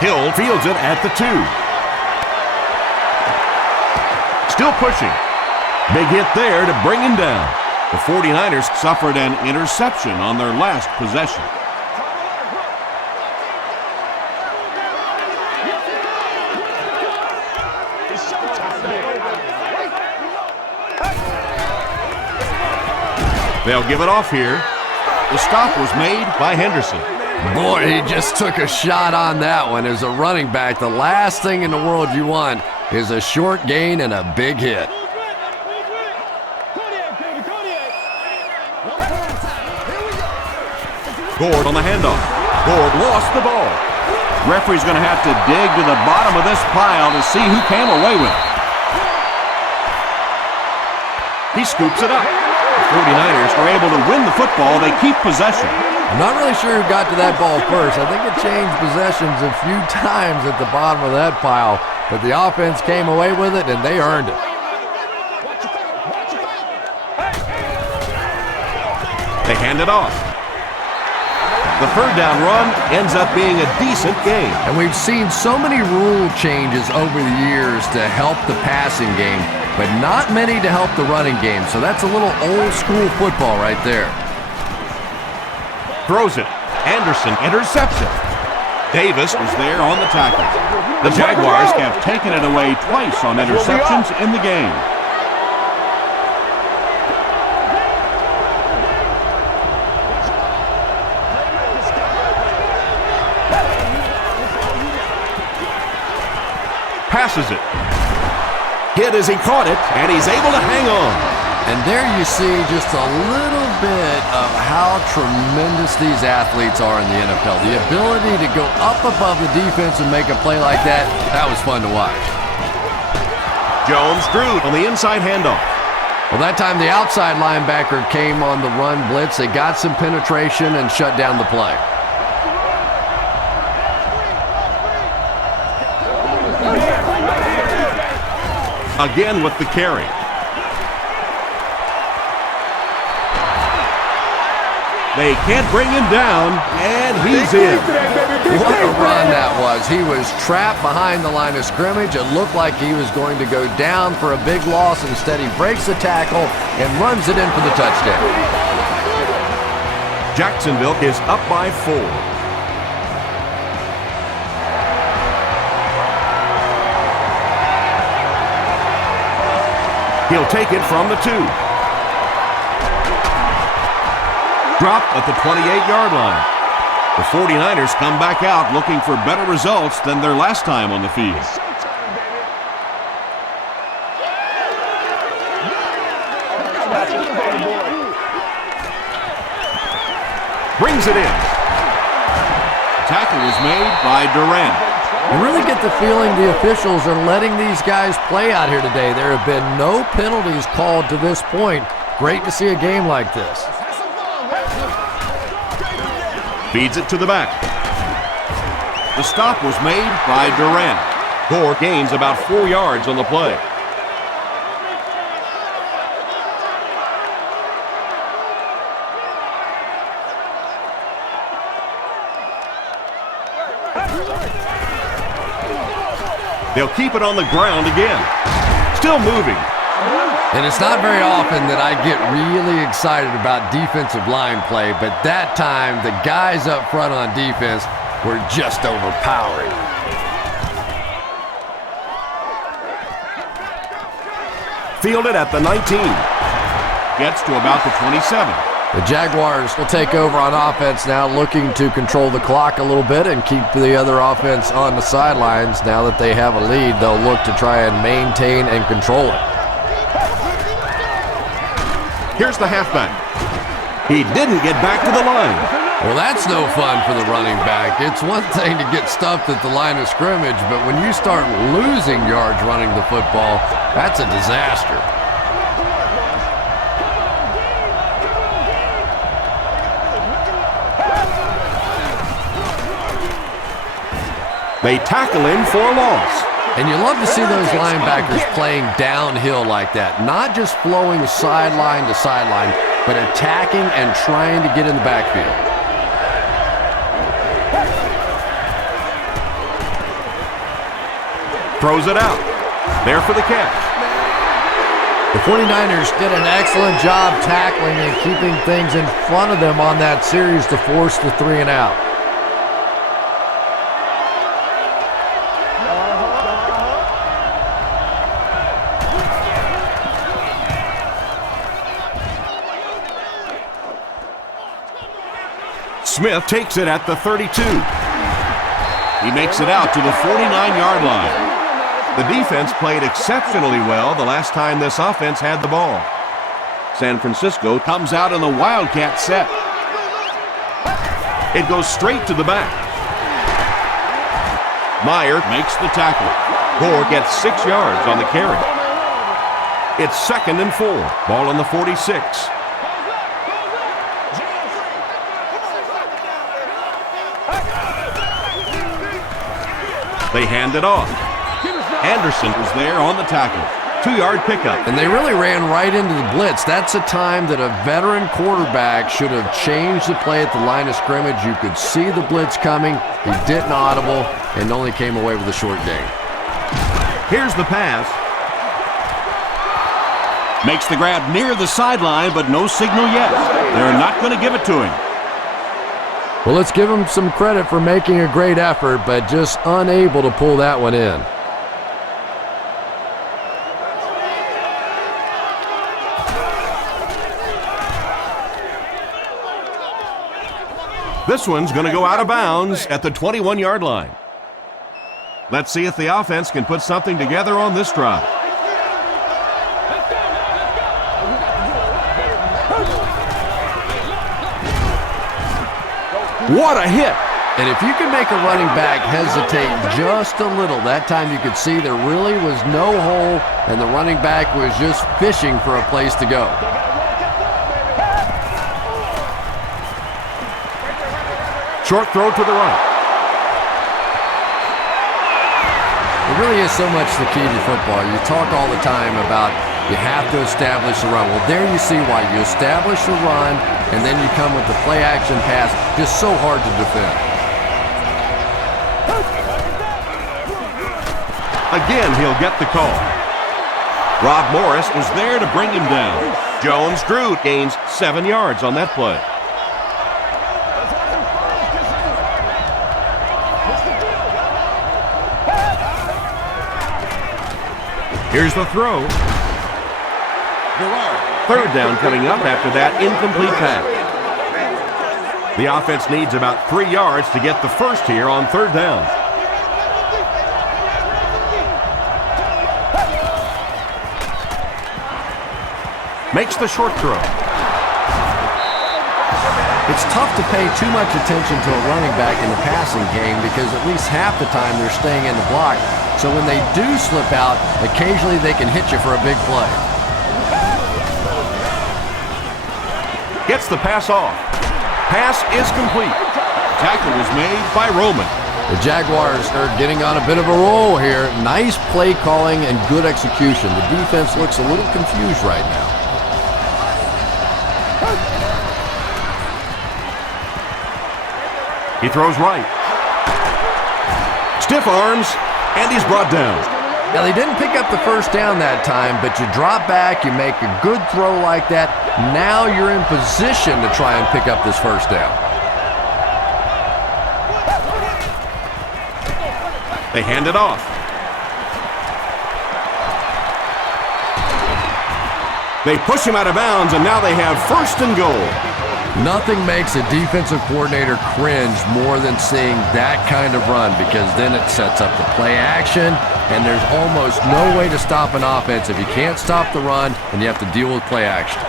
Hill fields it at the 2. Still pushing. Big hit there to bring him down. The 49ers suffered an interception on their last possession. They'll give it off here. The stop was made by Henderson. Boy, he just took a shot on that one. As a running back, the last thing in the world you want is a short gain and a big hit. Gord on the handoff. Gord lost the ball. Referee's going to have to dig to the bottom of this pile to see who came away with it. He scoops it up. The 49ers are able to win the football. They keep possession. I'm not really sure who got to that ball first. I think it changed possessions a few times at the bottom of that pile, but the offense came away with it, and they earned it. They hand it off. The third down run ends up being a decent game. And we've seen so many rule changes over the years to help the passing game, but not many to help the running game, so that's a little old-school football right there. Throws it. Anderson intercepts it. Davis is there on the tackle. The Jaguars have taken it away twice on interceptions in the game. Passes it. Hit as he caught it, and he's able to hang on. And there you see just a little bit of how tremendous these athletes are in the NFL. The ability to go up above the defense and make a play like that, that was fun to watch. Jones drew on the inside handoff. Well, that time the outside linebacker came on the run blitz. They got some penetration and shut down the play. Again with the carry. They can't bring him down, and he's in. What a run that was. He was trapped behind the line of scrimmage. It looked like he was going to go down for a big loss. Instead, he breaks the tackle and runs it in for the touchdown. Jacksonville is up by 4. He'll take it from the 2. Dropped at the 28-yard line. The 49ers come back out looking for better results than their last time on the field. Brings it in. Tackle was made by Durant. You really get the feeling the officials are letting these guys play out here today. There have been no penalties called to this point. Great to see a game like this. Feeds it to the back. The stop was made by Durant. Gore gains about 4 yards on the play. They'll keep it on the ground again. Still moving. And it's not very often that I get really excited about defensive line play, but that time the guys up front on defense were just overpowering. Fielded at the 19. Gets to about the 27. The Jaguars will take over on offense now, looking to control the clock a little bit and keep the other offense on the sidelines. Now that they have a lead, they'll look to try and maintain and control it. Here's the halfback. He didn't get back to the line. Well, that's no fun for the running back. It's one thing to get stuffed at the line of scrimmage, but when you start losing yards running the football, that's a disaster. They tackle him for a loss. And you love to see those linebackers playing downhill like that, not just flowing sideline to sideline, but attacking and trying to get in the backfield. Throws it out. There for the catch. The 49ers did an excellent job tackling and keeping things in front of them on that series to force the 3 and out. Smith takes it at the 32. He makes it out to the 49-yard line. The defense played exceptionally well the last time this offense had the ball. San Francisco comes out in the Wildcat set. It goes straight to the back. Meyer makes the tackle. Gore gets 6 yards on the carry. It's 2nd and 4. Ball on the 46. They hand it off. Anderson was there on the tackle. 2-yard pickup. And they really ran right into the blitz. That's a time that a veteran quarterback should have changed the play at the line of scrimmage. You could see the blitz coming. He didn't audible and only came away with a short gain. Here's the pass. Makes the grab near the sideline, but no signal yet. They're not going to give it to him. Well, let's give him some credit for making a great effort, but just unable to pull that one in. This one's going to go out of bounds at the 21-yard line. Let's see if the offense can put something together on this drive. What a hit! And if you can make a running back hesitate just a little, that time you could see there really was no hole and the running back was just fishing for a place to go. Short throw to the right. It really is so much the key to football. You talk all the time about you have to establish the run. Well, there you see why. You establish the run, and then you come with the play-action pass. Just so hard to defend. Again, he'll get the call. Rob Morris was there to bring him down. Jones-Drew gains 7 yards on that play. Here's the throw. Third down coming up after that incomplete pass. The offense needs about 3 yards to get the first here on third down. Makes the short throw. It's tough to pay too much attention to a running back in the passing game because at least half the time they're staying in the block. So when they do slip out, occasionally they can hit you for a big play. Gets the pass off. Pass is complete. Tackle was made by Roman. The Jaguars are getting on a bit of a roll here. Nice play calling and good execution. The defense looks a little confused right now. He throws right. Stiff arms, and he's brought down. Now, they didn't pick up the first down that time, but you drop back, you make a good throw like that. Now you're in position to try and pick up this first down. They hand it off. They push him out of bounds, and now they have first and goal. Nothing makes a defensive coordinator cringe more than seeing that kind of run because then it sets up the play action, and there's almost no way to stop an offense if you can't stop the run and you have to deal with play action.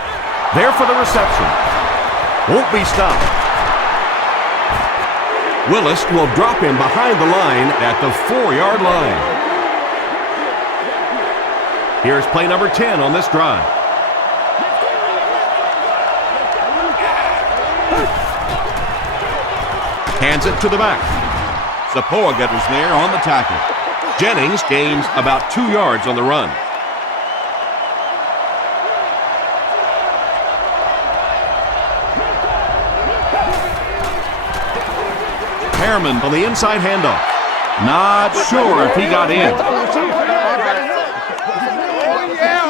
There for the reception. Won't be stopped. Willis will drop him behind the line at the 4-yard line. Here's play number 10 on this drive. Hands it to the back. Zapoaga was there on the tackle. Jennings gains about 2 yards on the run. Harriman on the inside handoff. Not sure if he got in.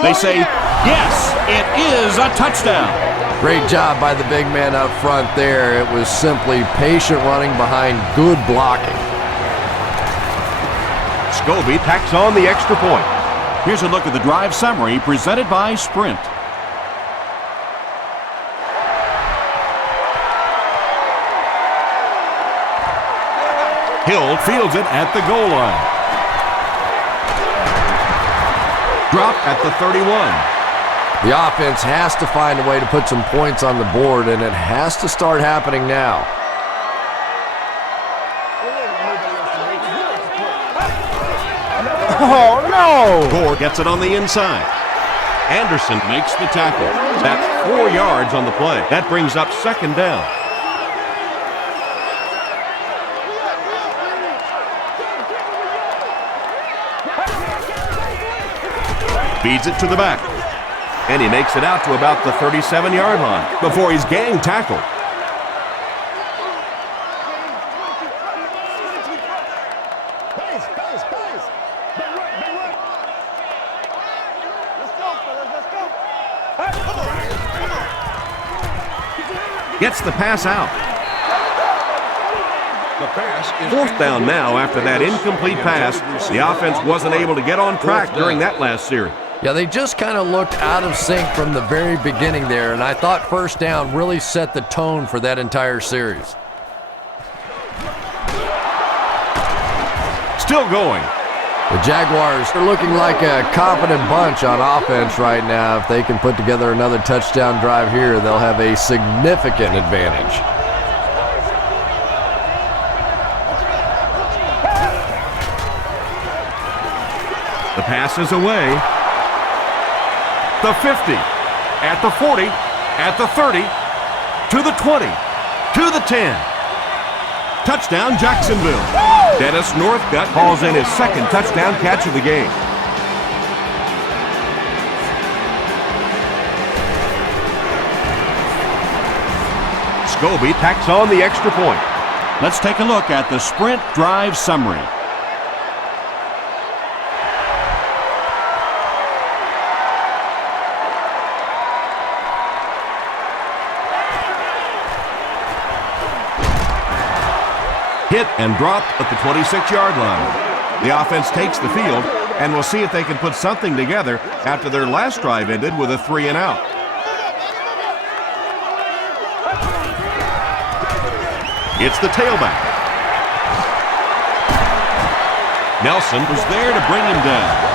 They say, yes, it is a touchdown. Great job by the big man up front there. It was simply patient running behind good blocking. Scobie tacks on the extra point. Here's a look at the drive summary presented by Sprint. Hill fields it at the goal line. Dropped at the 31. The offense has to find a way to put some points on the board, and it has to start happening now. Oh, no! Gore gets it on the inside. Anderson makes the tackle. That's 4 yards on the play. That brings up second down. Feeds it to the back. And he makes it out to about the 37-yard line before he's gang tackled. Gets the pass out. The pass is Fourth down now after that incomplete pass. The offense wasn't able to get on track during that last series. Yeah, they just kind of looked out of sync from the very beginning there, and I thought first down really set the tone for that entire series. Still going. The Jaguars are looking like a confident bunch on offense right now. If they can put together another touchdown drive here, they'll have a significant advantage. The pass is away. The 50, at the 40, at the 30, to the 20, to the 10. Touchdown, Jacksonville. Dennis Northcutt calls in his second touchdown catch of the game. Scobie tacks on the extra point. Let's take a look at the sprint drive summary. Hit and dropped at the 26-yard line. The offense takes the field, and we'll see if they can put something together after their last drive ended with a 3-and-out. It's the tailback. Nelson was there to bring him down.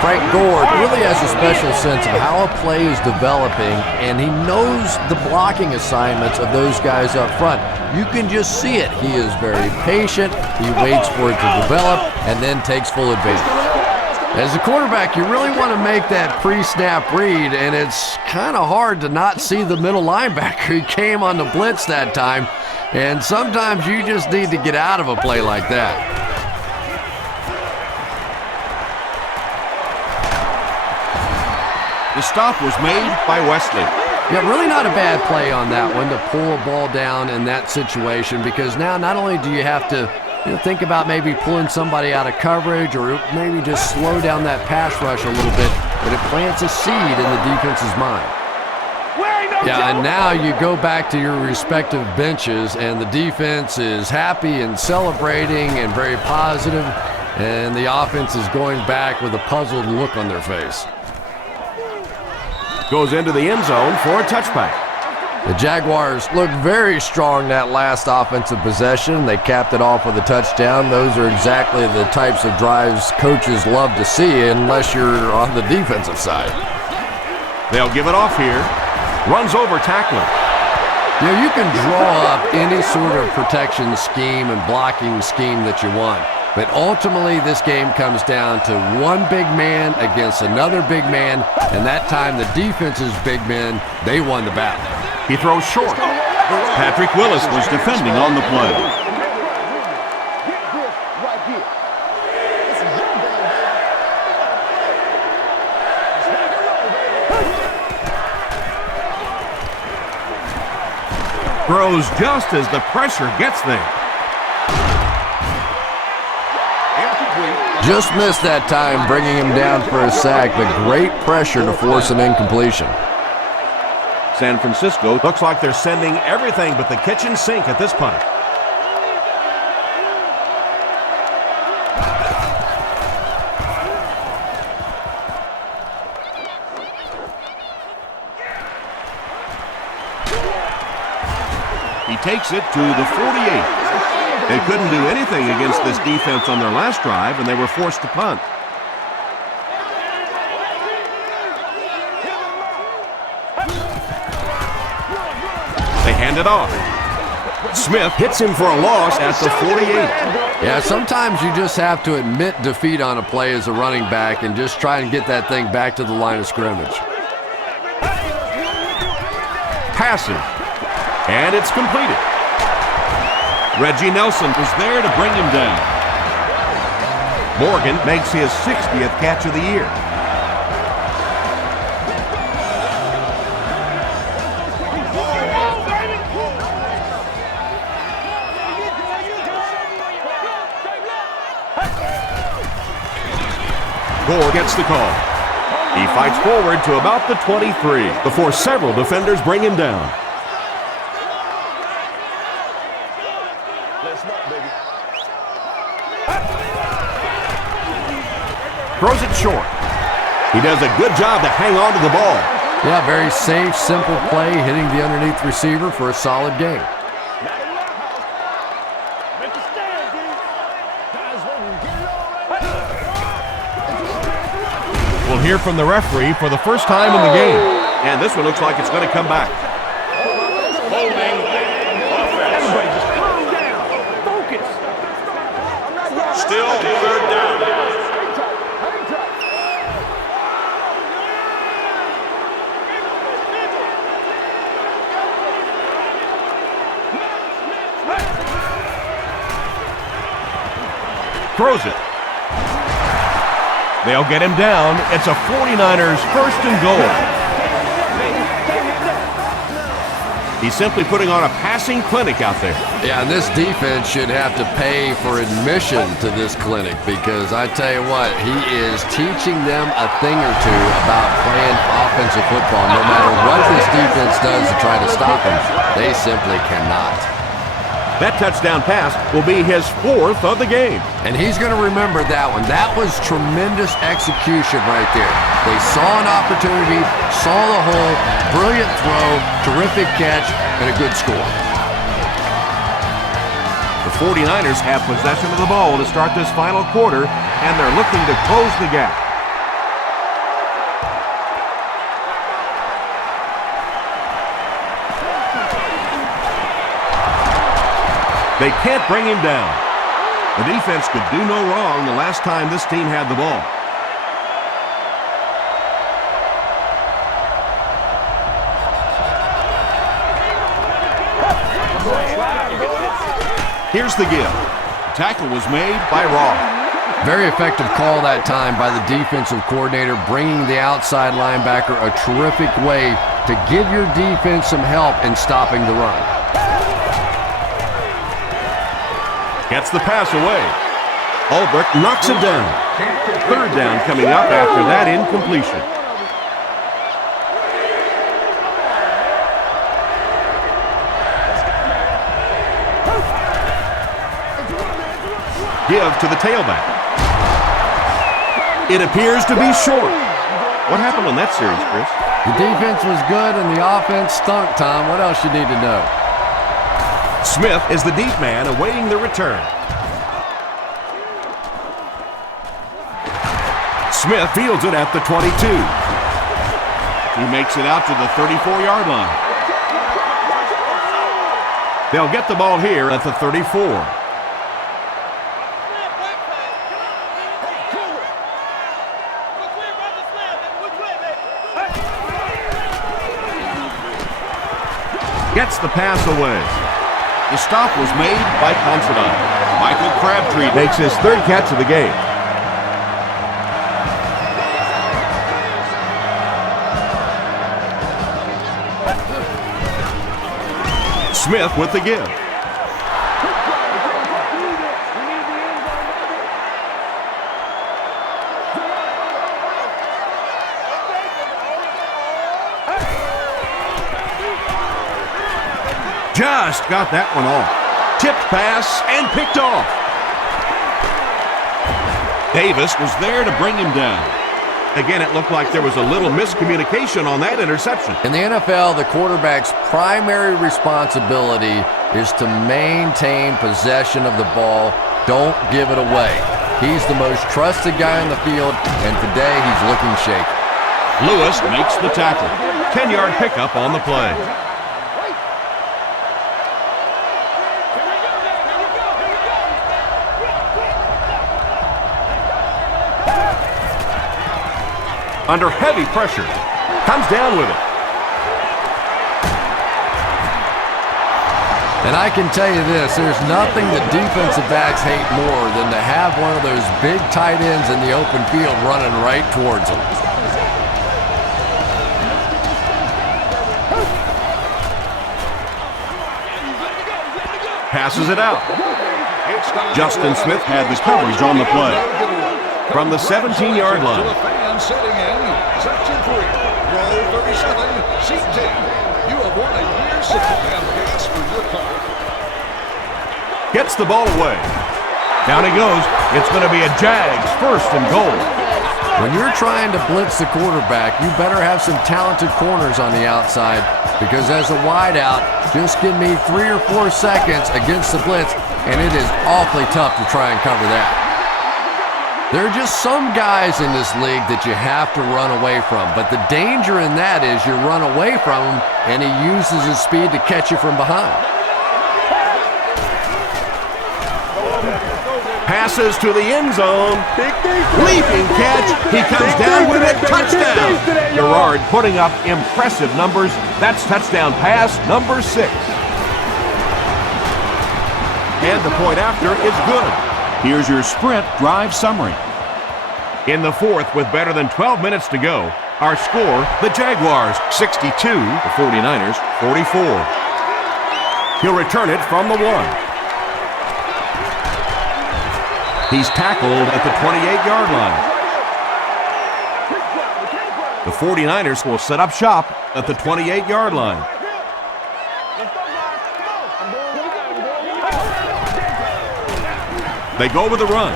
Frank Gore really has a special sense of how a play is developing, and he knows the blocking assignments of those guys up front. You can just see it. He is very patient. He waits for it to develop and then takes full advantage. As a quarterback, you really want to make that pre-snap read, and it's kind of hard to not see the middle linebacker. He came on the blitz that time, and sometimes you just need to get out of a play like that. The stop was made by Wesley. Yeah, really not a bad play on that one to pull a ball down in that situation, because now not only do you have to think about maybe pulling somebody out of coverage or maybe just slow down that pass rush a little bit, but it plants a seed in the defense's mind. Yeah, and now you go back to your respective benches, and the defense is happy and celebrating and very positive, and the offense is going back with a puzzled look on their face. Goes into the end zone for a touchback. The Jaguars looked very strong that last offensive possession. They capped it off with a touchdown. Those are exactly the types of drives coaches love to see unless you're on the defensive side. They'll give it off here. Runs over tackler. You can draw up any sort of protection scheme and blocking scheme that you want. But ultimately, this game comes down to one big man against another big man, and that time the defense's big men, they won the battle. He throws short. Patrick Willis was defending on the play. Throws just as the pressure gets there. Just missed that time, bringing him down for a sack, but great pressure to force an incompletion. San Francisco looks like they're sending everything but the kitchen sink at this punt. He takes it to the 48. They couldn't do anything against this defense on their last drive, and they were forced to punt. They hand it off. Smith hits him for a loss at the 48. Yeah, sometimes you just have to admit defeat on a play as a running back and just try and get that thing back to the line of scrimmage. Passes. And it's completed. Reggie Nelson was there to bring him down. Morgan makes his 60th catch of the year. Gore gets the call. He fights forward to about the 23 before several defenders bring him down. Throws it short. He does a good job to hang on to the ball. Yeah, very safe, simple play, hitting the underneath receiver for a solid gain. We'll hear from the referee for the first time in the game. And this one looks like it's going to come back. Everybody just calm down. Focus. Still third down. Throws it. They'll get him down. It's a 49ers first and goal. He's simply putting on a passing clinic out there. Yeah, and this defense should have to pay for admission to this clinic because I tell you what, he is teaching them a thing or two about playing offensive football. No matter what this defense does to try to stop him, they simply cannot. That touchdown pass will be his 4th of the game. And he's going to remember that one. That was tremendous execution right there. They saw an opportunity, saw the hole, brilliant throw, terrific catch, and a good score. The 49ers have possession of the ball to start this final quarter, and they're looking to close the gap. They can't bring him down. The defense could do no wrong the last time this team had the ball. Here's the give. The tackle was made by Raw. Very effective call that time by the defensive coordinator, bringing the outside linebacker a terrific way to give your defense some help in stopping the run. Gets the pass away. Ulbrich knocks it down. 3rd down coming up after that incompletion. Give to the tailback. It appears to be short. What happened on that series, Chris? The defense was good and the offense stunk, Tom. What else you need to know? Smith is the deep man awaiting the return. Smith fields it at the 22. He makes it out to the 34-yard line. They'll get the ball here at the 34. Gets the pass away. The stop was made by Considine. Michael Crabtree makes his 3rd catch of the game. Smith with the give. Just got that one off. Tipped pass and picked off. Davis was there to bring him down. Again, it looked like there was a little miscommunication on that interception. In the NFL, the quarterback's primary responsibility is to maintain possession of the ball. Don't give it away. He's the most trusted guy on the field, and today he's looking shaky. Lewis makes the tackle. 10-yard pickup on the play. Under heavy pressure, comes down with it. And I can tell you this, there's nothing that defensive backs hate more than to have one of those big tight ends in the open field running right towards them. Passes it out. Justin Smith had the coverage on the play. From the 17-yard line. Setting in section 3, row 37, seat 10. You have won a year's supply of gas for your car. Gets the ball away. Down he goes. It's going to be a Jags first and goal. When you're trying to blitz the quarterback, you better have some talented corners on the outside because as a wideout, just give me 3 or 4 seconds against the blitz and it is awfully tough to try and cover that. There are just some guys in this league that you have to run away from, but the danger in that is you run away from him and he uses his speed to catch you from behind. Passes to the end zone. Leaping catch. He comes down with it. Touchdown. Gerard putting up impressive numbers. That's touchdown pass number 6. And the point after is good. Here's your sprint drive summary. In the fourth, with better than 12 minutes to go, our score, the Jaguars 62, the 49ers 44. He'll return it from the 1. He's tackled at the 28-yard line. The 49ers will set up shop at the 28-yard line. They go with the run.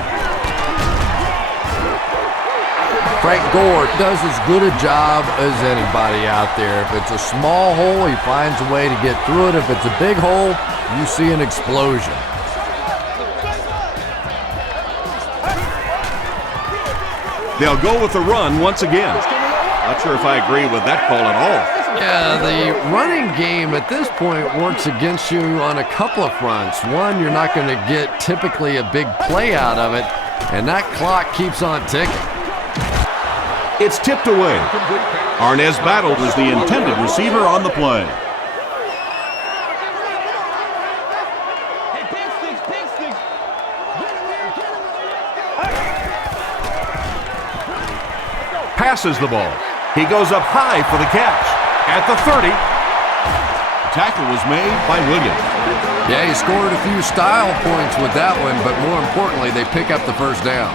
Frank Gore does as good a job as anybody out there. If it's a small hole, he finds a way to get through it. If it's a big hole, you see an explosion. They'll go with the run once again. Not sure if I agree with that call at all. Yeah, the running game at this point works against you on a couple of fronts. One, you're not going to get typically a big play out of it, and that clock keeps on ticking. It's tipped away. Arnaz Battle was the intended receiver on the play. Passes the ball. He goes up high for the catch. At the 30. Tackle was made by Williams. Yeah, he scored a few style points with that one, but more importantly, they pick up the first down.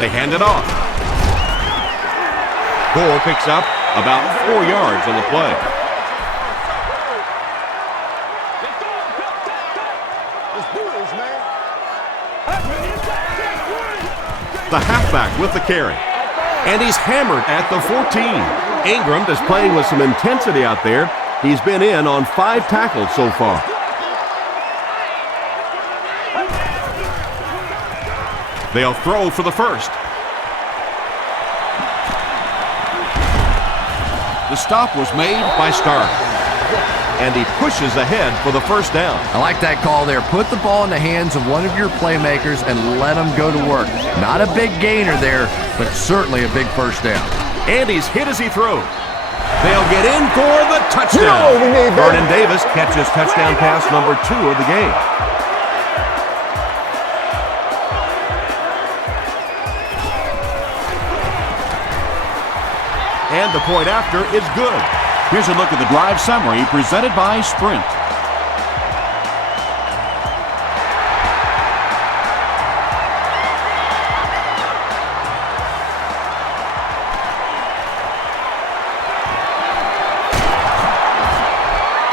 They hand it off. Gore picks up about 4 yards on the play. The halfback with the carry. And he's hammered at the 14. Ingram is playing with some intensity out there. He's been in on 5 tackles so far. They'll throw for the first. The stop was made by Stark. And he pushes ahead for the first down. I like that call there. Put the ball in the hands of one of your playmakers and let them go to work. Not a big gainer there, but certainly a big first down. And he's hit as he throws. They'll get in for the touchdown. Vernon Davis catches touchdown pass number 2 of the game. And the point after is good. Here's a look at the drive summary presented by Sprint.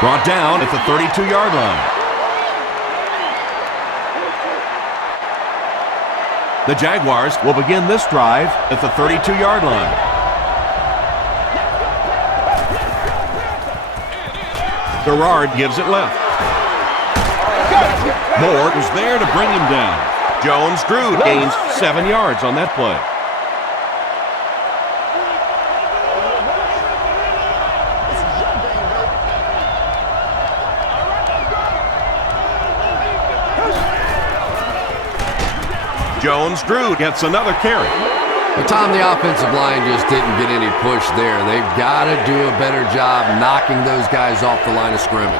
Brought down at the 32-yard line. The Jaguars will begin this drive at the 32-yard line. Garrard gives it left. Moore was there to bring him down. Jones-Drew gains 7 yards on that play. Jones-Drew gets another carry. But Tom, the offensive line just didn't get any push there. They've got to do a better job knocking those guys off the line of scrimmage.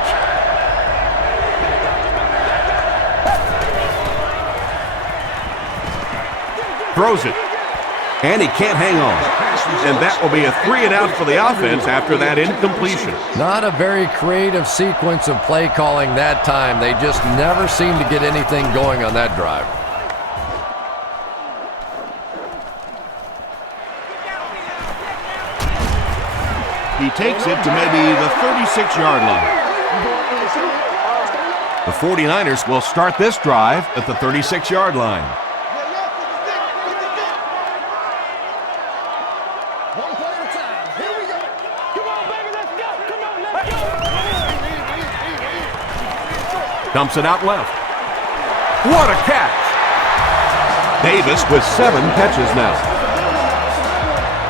Throws it. And he can't hang on. And that will be a 3 and out for the offense after that incompletion. Not a very creative sequence of play calling that time. They just never seem to get anything going on that drive. He takes it to maybe the 36-yard line. The 49ers will start this drive at the 36-yard line. One play at a time. Here we go. Come on, baby, let's go. Come on, let's go. Dumps it out left. What a catch! Davis with 7 catches now.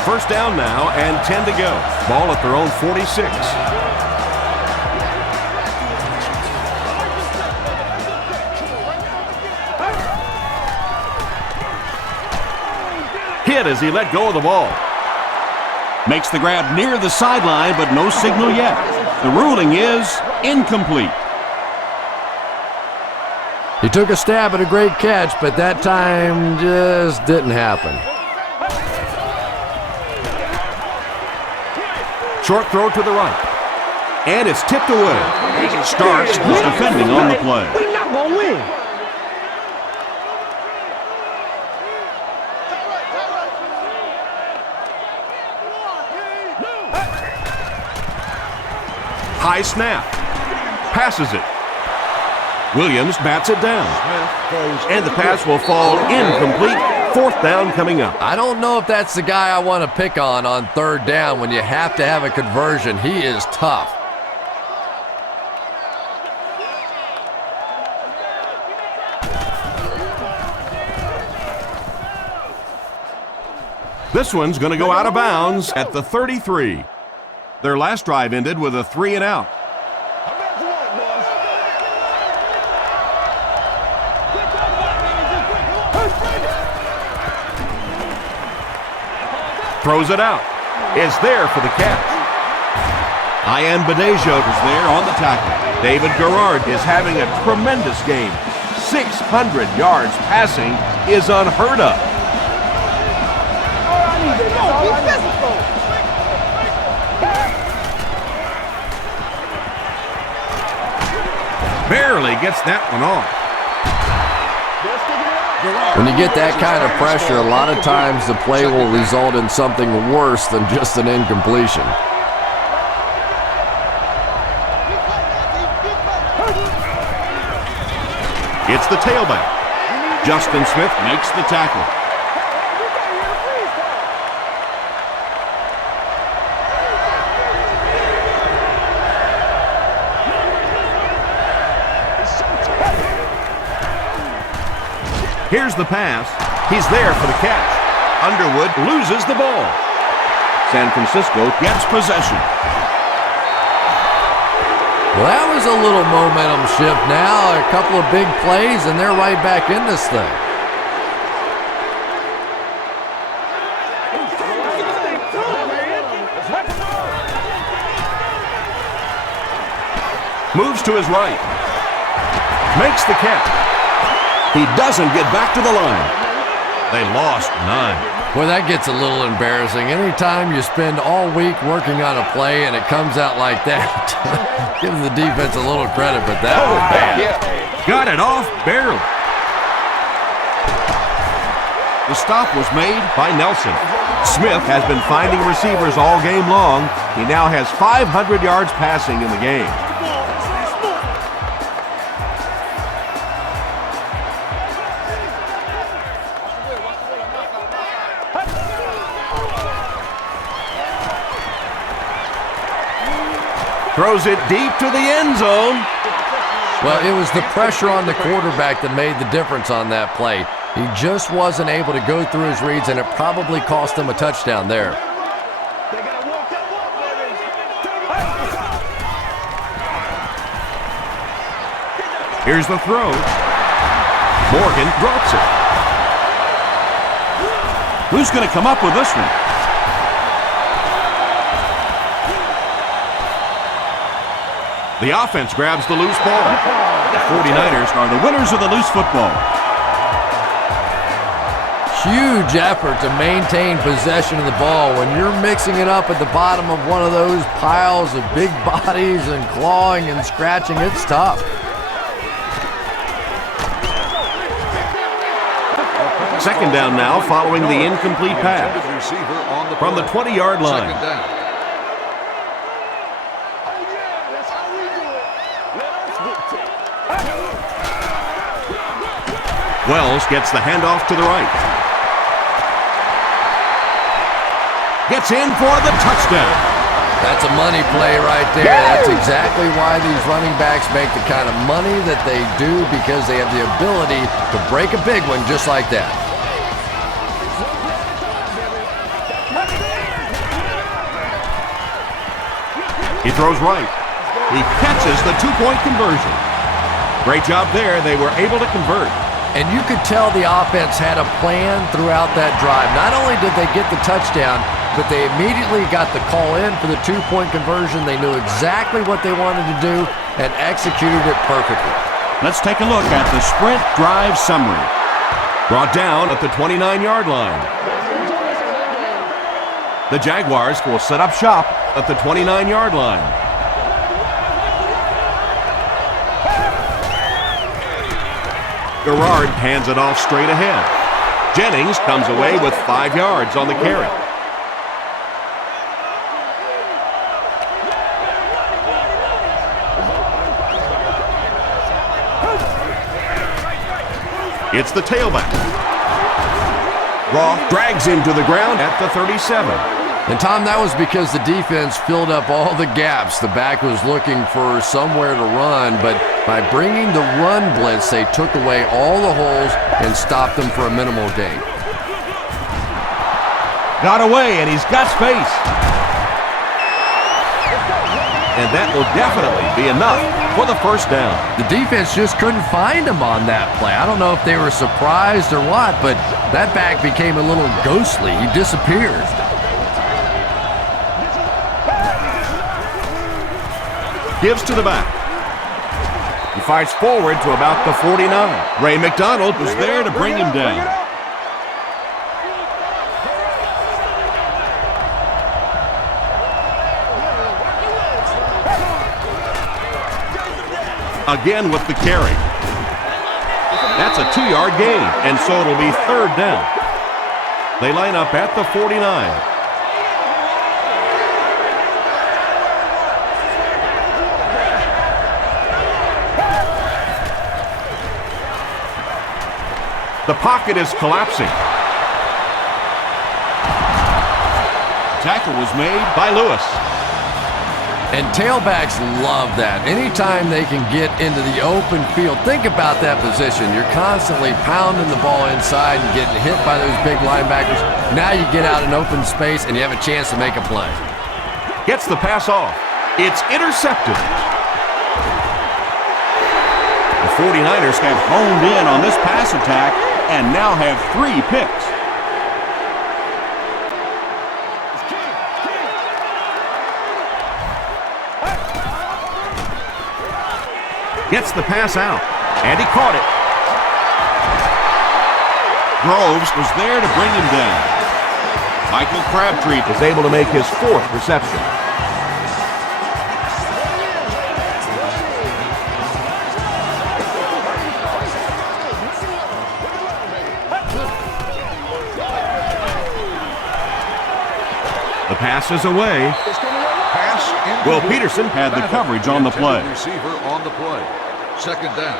First down now and 10 to go. Ball at their own 46. Hit as he let go of the ball. Makes the grab near the sideline, but no signal yet. The ruling is incomplete. He took a stab at a great catch, but that time just didn't happen. Short throw to the right. And it's tipped away. Starks was defending on the play. We're not going to win. High snap. Passes it. Williams bats it down. And the pass will fall incomplete. Fourth down coming up. I don't know if that's the guy I want to pick on third down when you have to have a conversion. He is tough. This one's going to go out of bounds at the 33. Their last drive ended with a 3 and out. Throws it out. It's there for the catch. Ian Badejo is there on the tackle. David Garrard is having a tremendous game. 600 yards passing is unheard of. Barely gets that one off. When you get that kind of pressure, a lot of times the play will result in something worse than just an incompletion. It's the tailback. Justin Smith makes the tackle. Here's the pass. He's there for the catch. Underwood loses the ball. San Francisco gets possession. Well, that was a little momentum shift now. A couple of big plays, and they're right back in this thing. Moves to his right. Makes the catch. He doesn't get back to the line. They lost 9. Well, that gets a little embarrassing. Anytime you spend all week working on a play and it comes out like that, give the defense a little credit, but that was bad. Got it off barely. The stop was made by Nelson. Smith has been finding receivers all game long. He now has 500 yards passing in the game. Throws it deep to the end zone. Well, it was the pressure on the quarterback that made the difference on that play. He just wasn't able to go through his reads, and it probably cost him a touchdown there. Here's the throw. Morgan drops it. Who's going to come up with this one? The offense grabs the loose ball. The 49ers are the winners of the loose football. Huge effort to maintain possession of the ball. When you're mixing it up at the bottom of one of those piles of big bodies and clawing and scratching, it's tough. Second down now following the incomplete pass from the 20-yard line. Second down. Wells gets the handoff to the right. Gets in for the touchdown. That's a money play right there. That's exactly why these running backs make the kind of money that they do, because they have the ability to break a big one just like that. He throws right. He catches the two-point conversion. Great job there. They were able to convert. And you could tell the offense had a plan throughout that drive. Not only did they get the touchdown, but they immediately got the call in for the two-point conversion. They knew exactly what they wanted to do and executed it perfectly. Let's take a look at the sprint drive summary. Brought down at the 29-yard line. The Jaguars will set up shop at the 29-yard line. Gerard hands it off straight ahead. Jennings comes away with 5 yards on the carry. It's the tailback. Raw drags him to the ground at the 37. And Tom, that was because the defense filled up all the gaps. The back was looking for somewhere to run, but by bringing the run blitz, they took away all the holes and stopped them for a minimal gain. Got away, and he's got space. And that will definitely be enough for the first down. The defense just couldn't find him on that play. I don't know if they were surprised or what, but that back became a little ghostly. He disappeared. Gives to the back. He fights forward to about the 49. Ray McDonald was there to bring him down. Again with the carry. That's a 2-yard gain, and so it'll be third down. They line up at the 49. The pocket is collapsing. Tackle was made by Lewis. And tailbacks love that. Anytime they can get into the open field, think about that position. You're constantly pounding the ball inside and getting hit by those big linebackers. Now you get out in open space and you have a chance to make a play. Gets the pass off. It's intercepted. The 49ers have honed in on this pass attack and now have 3 picks. Gets the pass out, and he caught it. Groves was there to bring him down. Michael Crabtree is able to make his 4th reception. The pass is away. Will Peterson had the coverage on the play. Receiver on the play. Second down.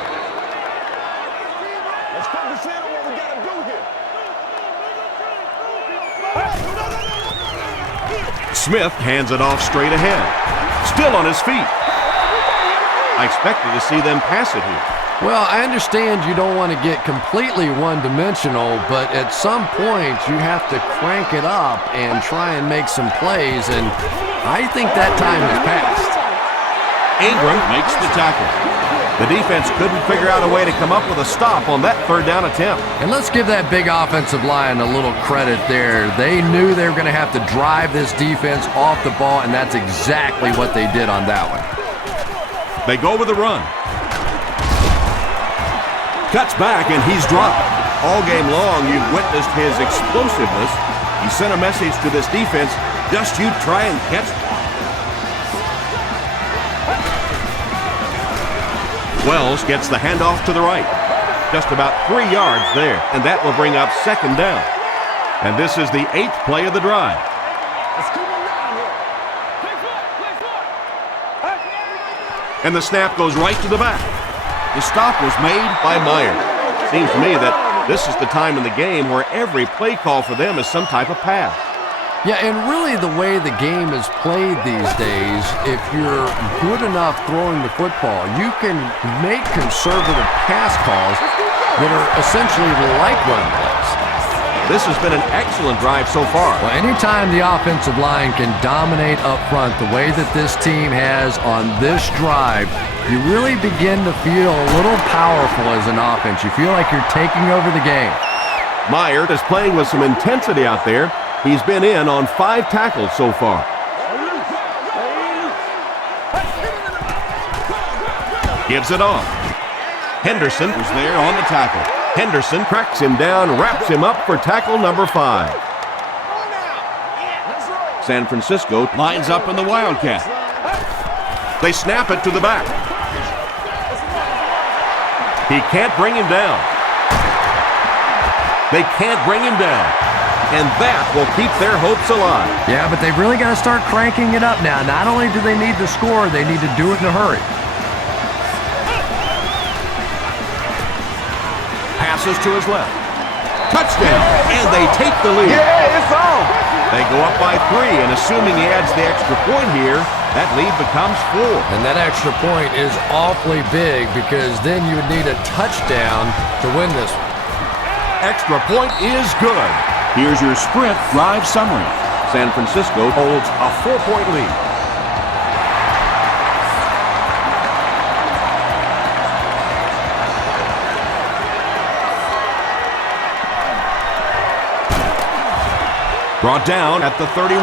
Let's focus in on what we got to do here. Smith hands it off straight ahead. Still on his feet. I expected to see them pass it here. Well, I understand you don't want to get completely one-dimensional, but at some point you have to crank it up and try and make some plays, and I think that time has passed. Ingram makes the tackle. The defense couldn't figure out a way to come up with a stop on that third down attempt. And let's give that big offensive line a little credit there. They knew they were going to have to drive this defense off the ball, and that's exactly what they did on that one. They go with the run. Cuts back, and he's dropped. All game long, you've witnessed his explosiveness. He sent a message to this defense, just you try and catch it. Wells gets the handoff to the right. Just about 3 yards there, and that will bring up second down. And this is the 8th play of the drive. And the snap goes right to the back. The stop was made by Meyer. Seems to me that this is the time in the game where every play call for them is some type of pass. Yeah, and really the way the game is played these days, if you're good enough throwing the football, you can make conservative pass calls that are essentially like run plays. This has been an excellent drive so far. Well, anytime the offensive line can dominate up front the way that this team has on this drive, you really begin to feel a little powerful as an offense. You feel like you're taking over the game. Meyer is playing with some intensity out there. He's been in on 5 tackles so far. Gives it off. Henderson was there on the tackle. Henderson tracks him down, wraps him up for tackle number 5. San Francisco lines up in the Wildcat. They snap it to the back. He can't bring him down. They can't bring him down. And that will keep their hopes alive. Yeah, but they've really got to start cranking it up now. Not only do they need to score, they need to do it in a hurry. Passes to his left. Touchdown, and they take the lead. Yeah, it's on. They go up by 3, and assuming he adds the extra point here, that lead becomes 4. And that extra point is awfully big because then you would need a touchdown to win this one. Extra point is good. Here's your sprint drive summary. San Francisco holds a 4-point lead. Brought down at the 31.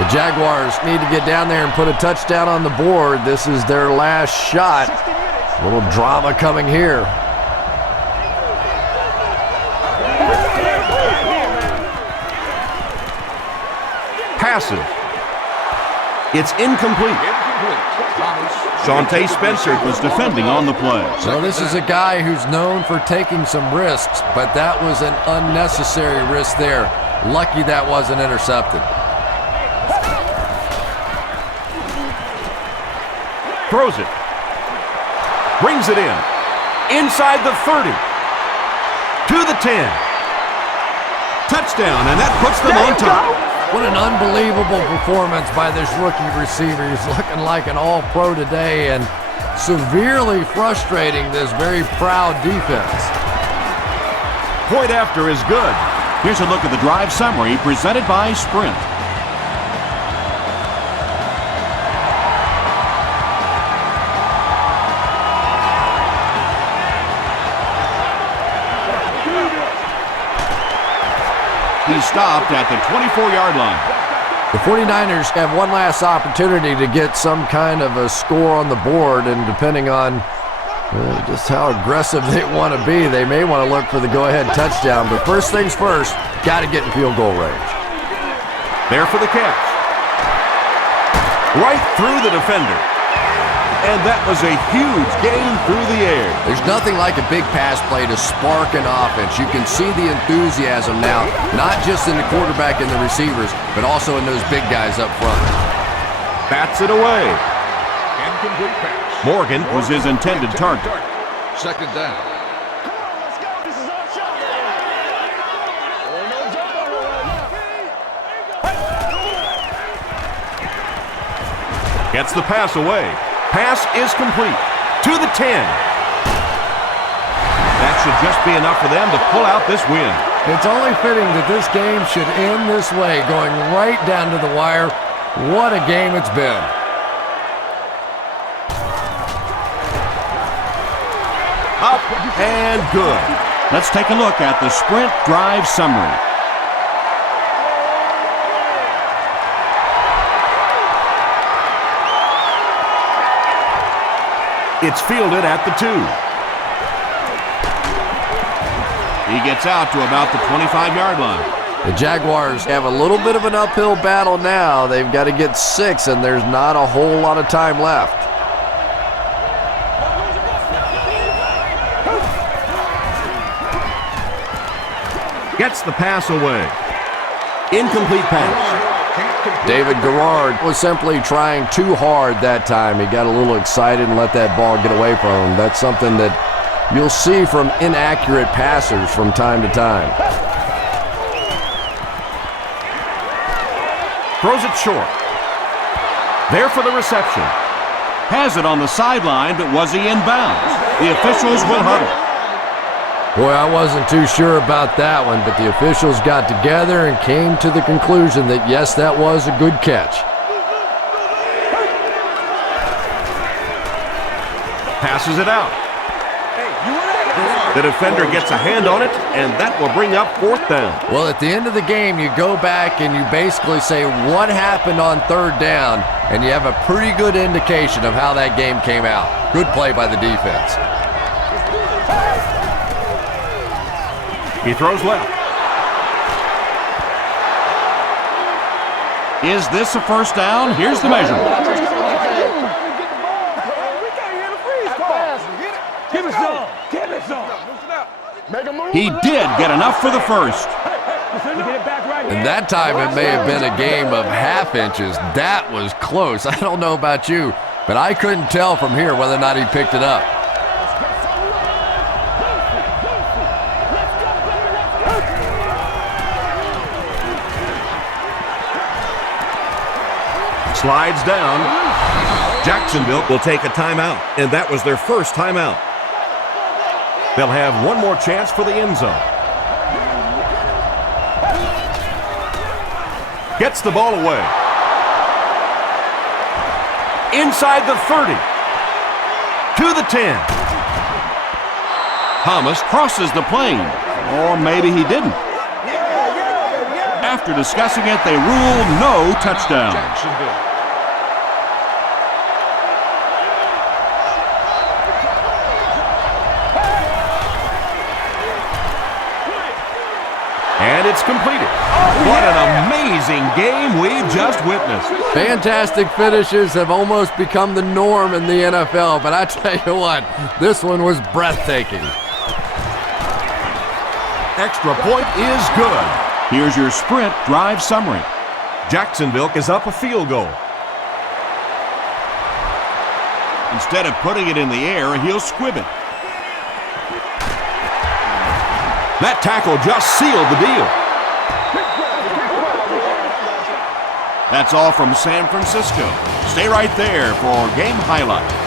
The Jaguars need to get down there and put a touchdown on the board. This is their last shot. A little drama coming here. Passes. It's incomplete. Shawntae Spencer was defending on the play. So this is a guy who's known for taking some risks, but that was an unnecessary risk there. Lucky that wasn't intercepted. Throws it. Brings it in. Inside the 30. To the 10. Touchdown, and that puts them on top. What an unbelievable performance by this rookie receiver. He's looking like an all-pro today and severely frustrating this very proud defense. Point after is good. Here's a look at the drive summary presented by Sprint. He stopped at the 24-yard line. The 49ers have one last opportunity to get some kind of a score on the board, and depending on just how aggressive they want to be, they may want to look for the go-ahead touchdown. But first things first, got to get in field goal range. There for the catch. Right through the defender. And that was a huge gain through the air. There's nothing like a big pass play to spark an offense. You can see the enthusiasm now, not just in the quarterback and the receivers, but also in those big guys up front. Bats it away. Incomplete pass. Morgan was his intended target. Second down. Let's go. This is our shot. Ain't no jump on it right now. Gets the pass away. Pass is complete. To the 10. That should just be enough for them to pull out this win. It's only fitting that this game should end this way, going right down to the wire. What a game it's been. Up and good. Let's take a look at the Sprint drive summary. It's fielded at the 2. He gets out to about the 25-yard line. The Jaguars have a little bit of an uphill battle now. They've got to get 6, and there's not a whole lot of time left. Gets the pass away. Incomplete pass. David Garrard was simply trying too hard that time. He got a little excited and let that ball get away from him. That's something that you'll see from inaccurate passers from time to time. Throws it short. There for the reception. Has it on the sideline, but was he in bounds? The officials will huddle. Boy, I wasn't too sure about that one, but the officials got together and came to the conclusion that, yes, that was a good catch. Passes it out. The defender gets a hand on it, and that will bring up 4th down. Well, at the end of the game, you go back and you basically say what happened on 3rd down, and you have a pretty good indication of how that game came out. Good play by the defense. He throws left. Is this a first down? Here's the measurement. He did get enough for the first. And that time it may have been a game of half inches. That was close. I don't know about you, but I couldn't tell from here whether or not he picked it up. Slides down. Jacksonville will take a timeout, and that was their first timeout. They'll have one more chance for the end zone. Gets the ball away. Inside the 30. To the 10. Thomas crosses the plane. Or maybe he didn't. After discussing it, they rule no touchdown. And it's completed. What an amazing game we've just witnessed. Fantastic finishes have almost become the norm in the NFL, but I tell you what, this one was breathtaking. Extra point is good. Here's your sprint drive summary. Jacksonville is up a field goal. Instead of putting it in the air, he'll squib it. That tackle just sealed the deal. That's all from San Francisco. Stay right there for game highlights.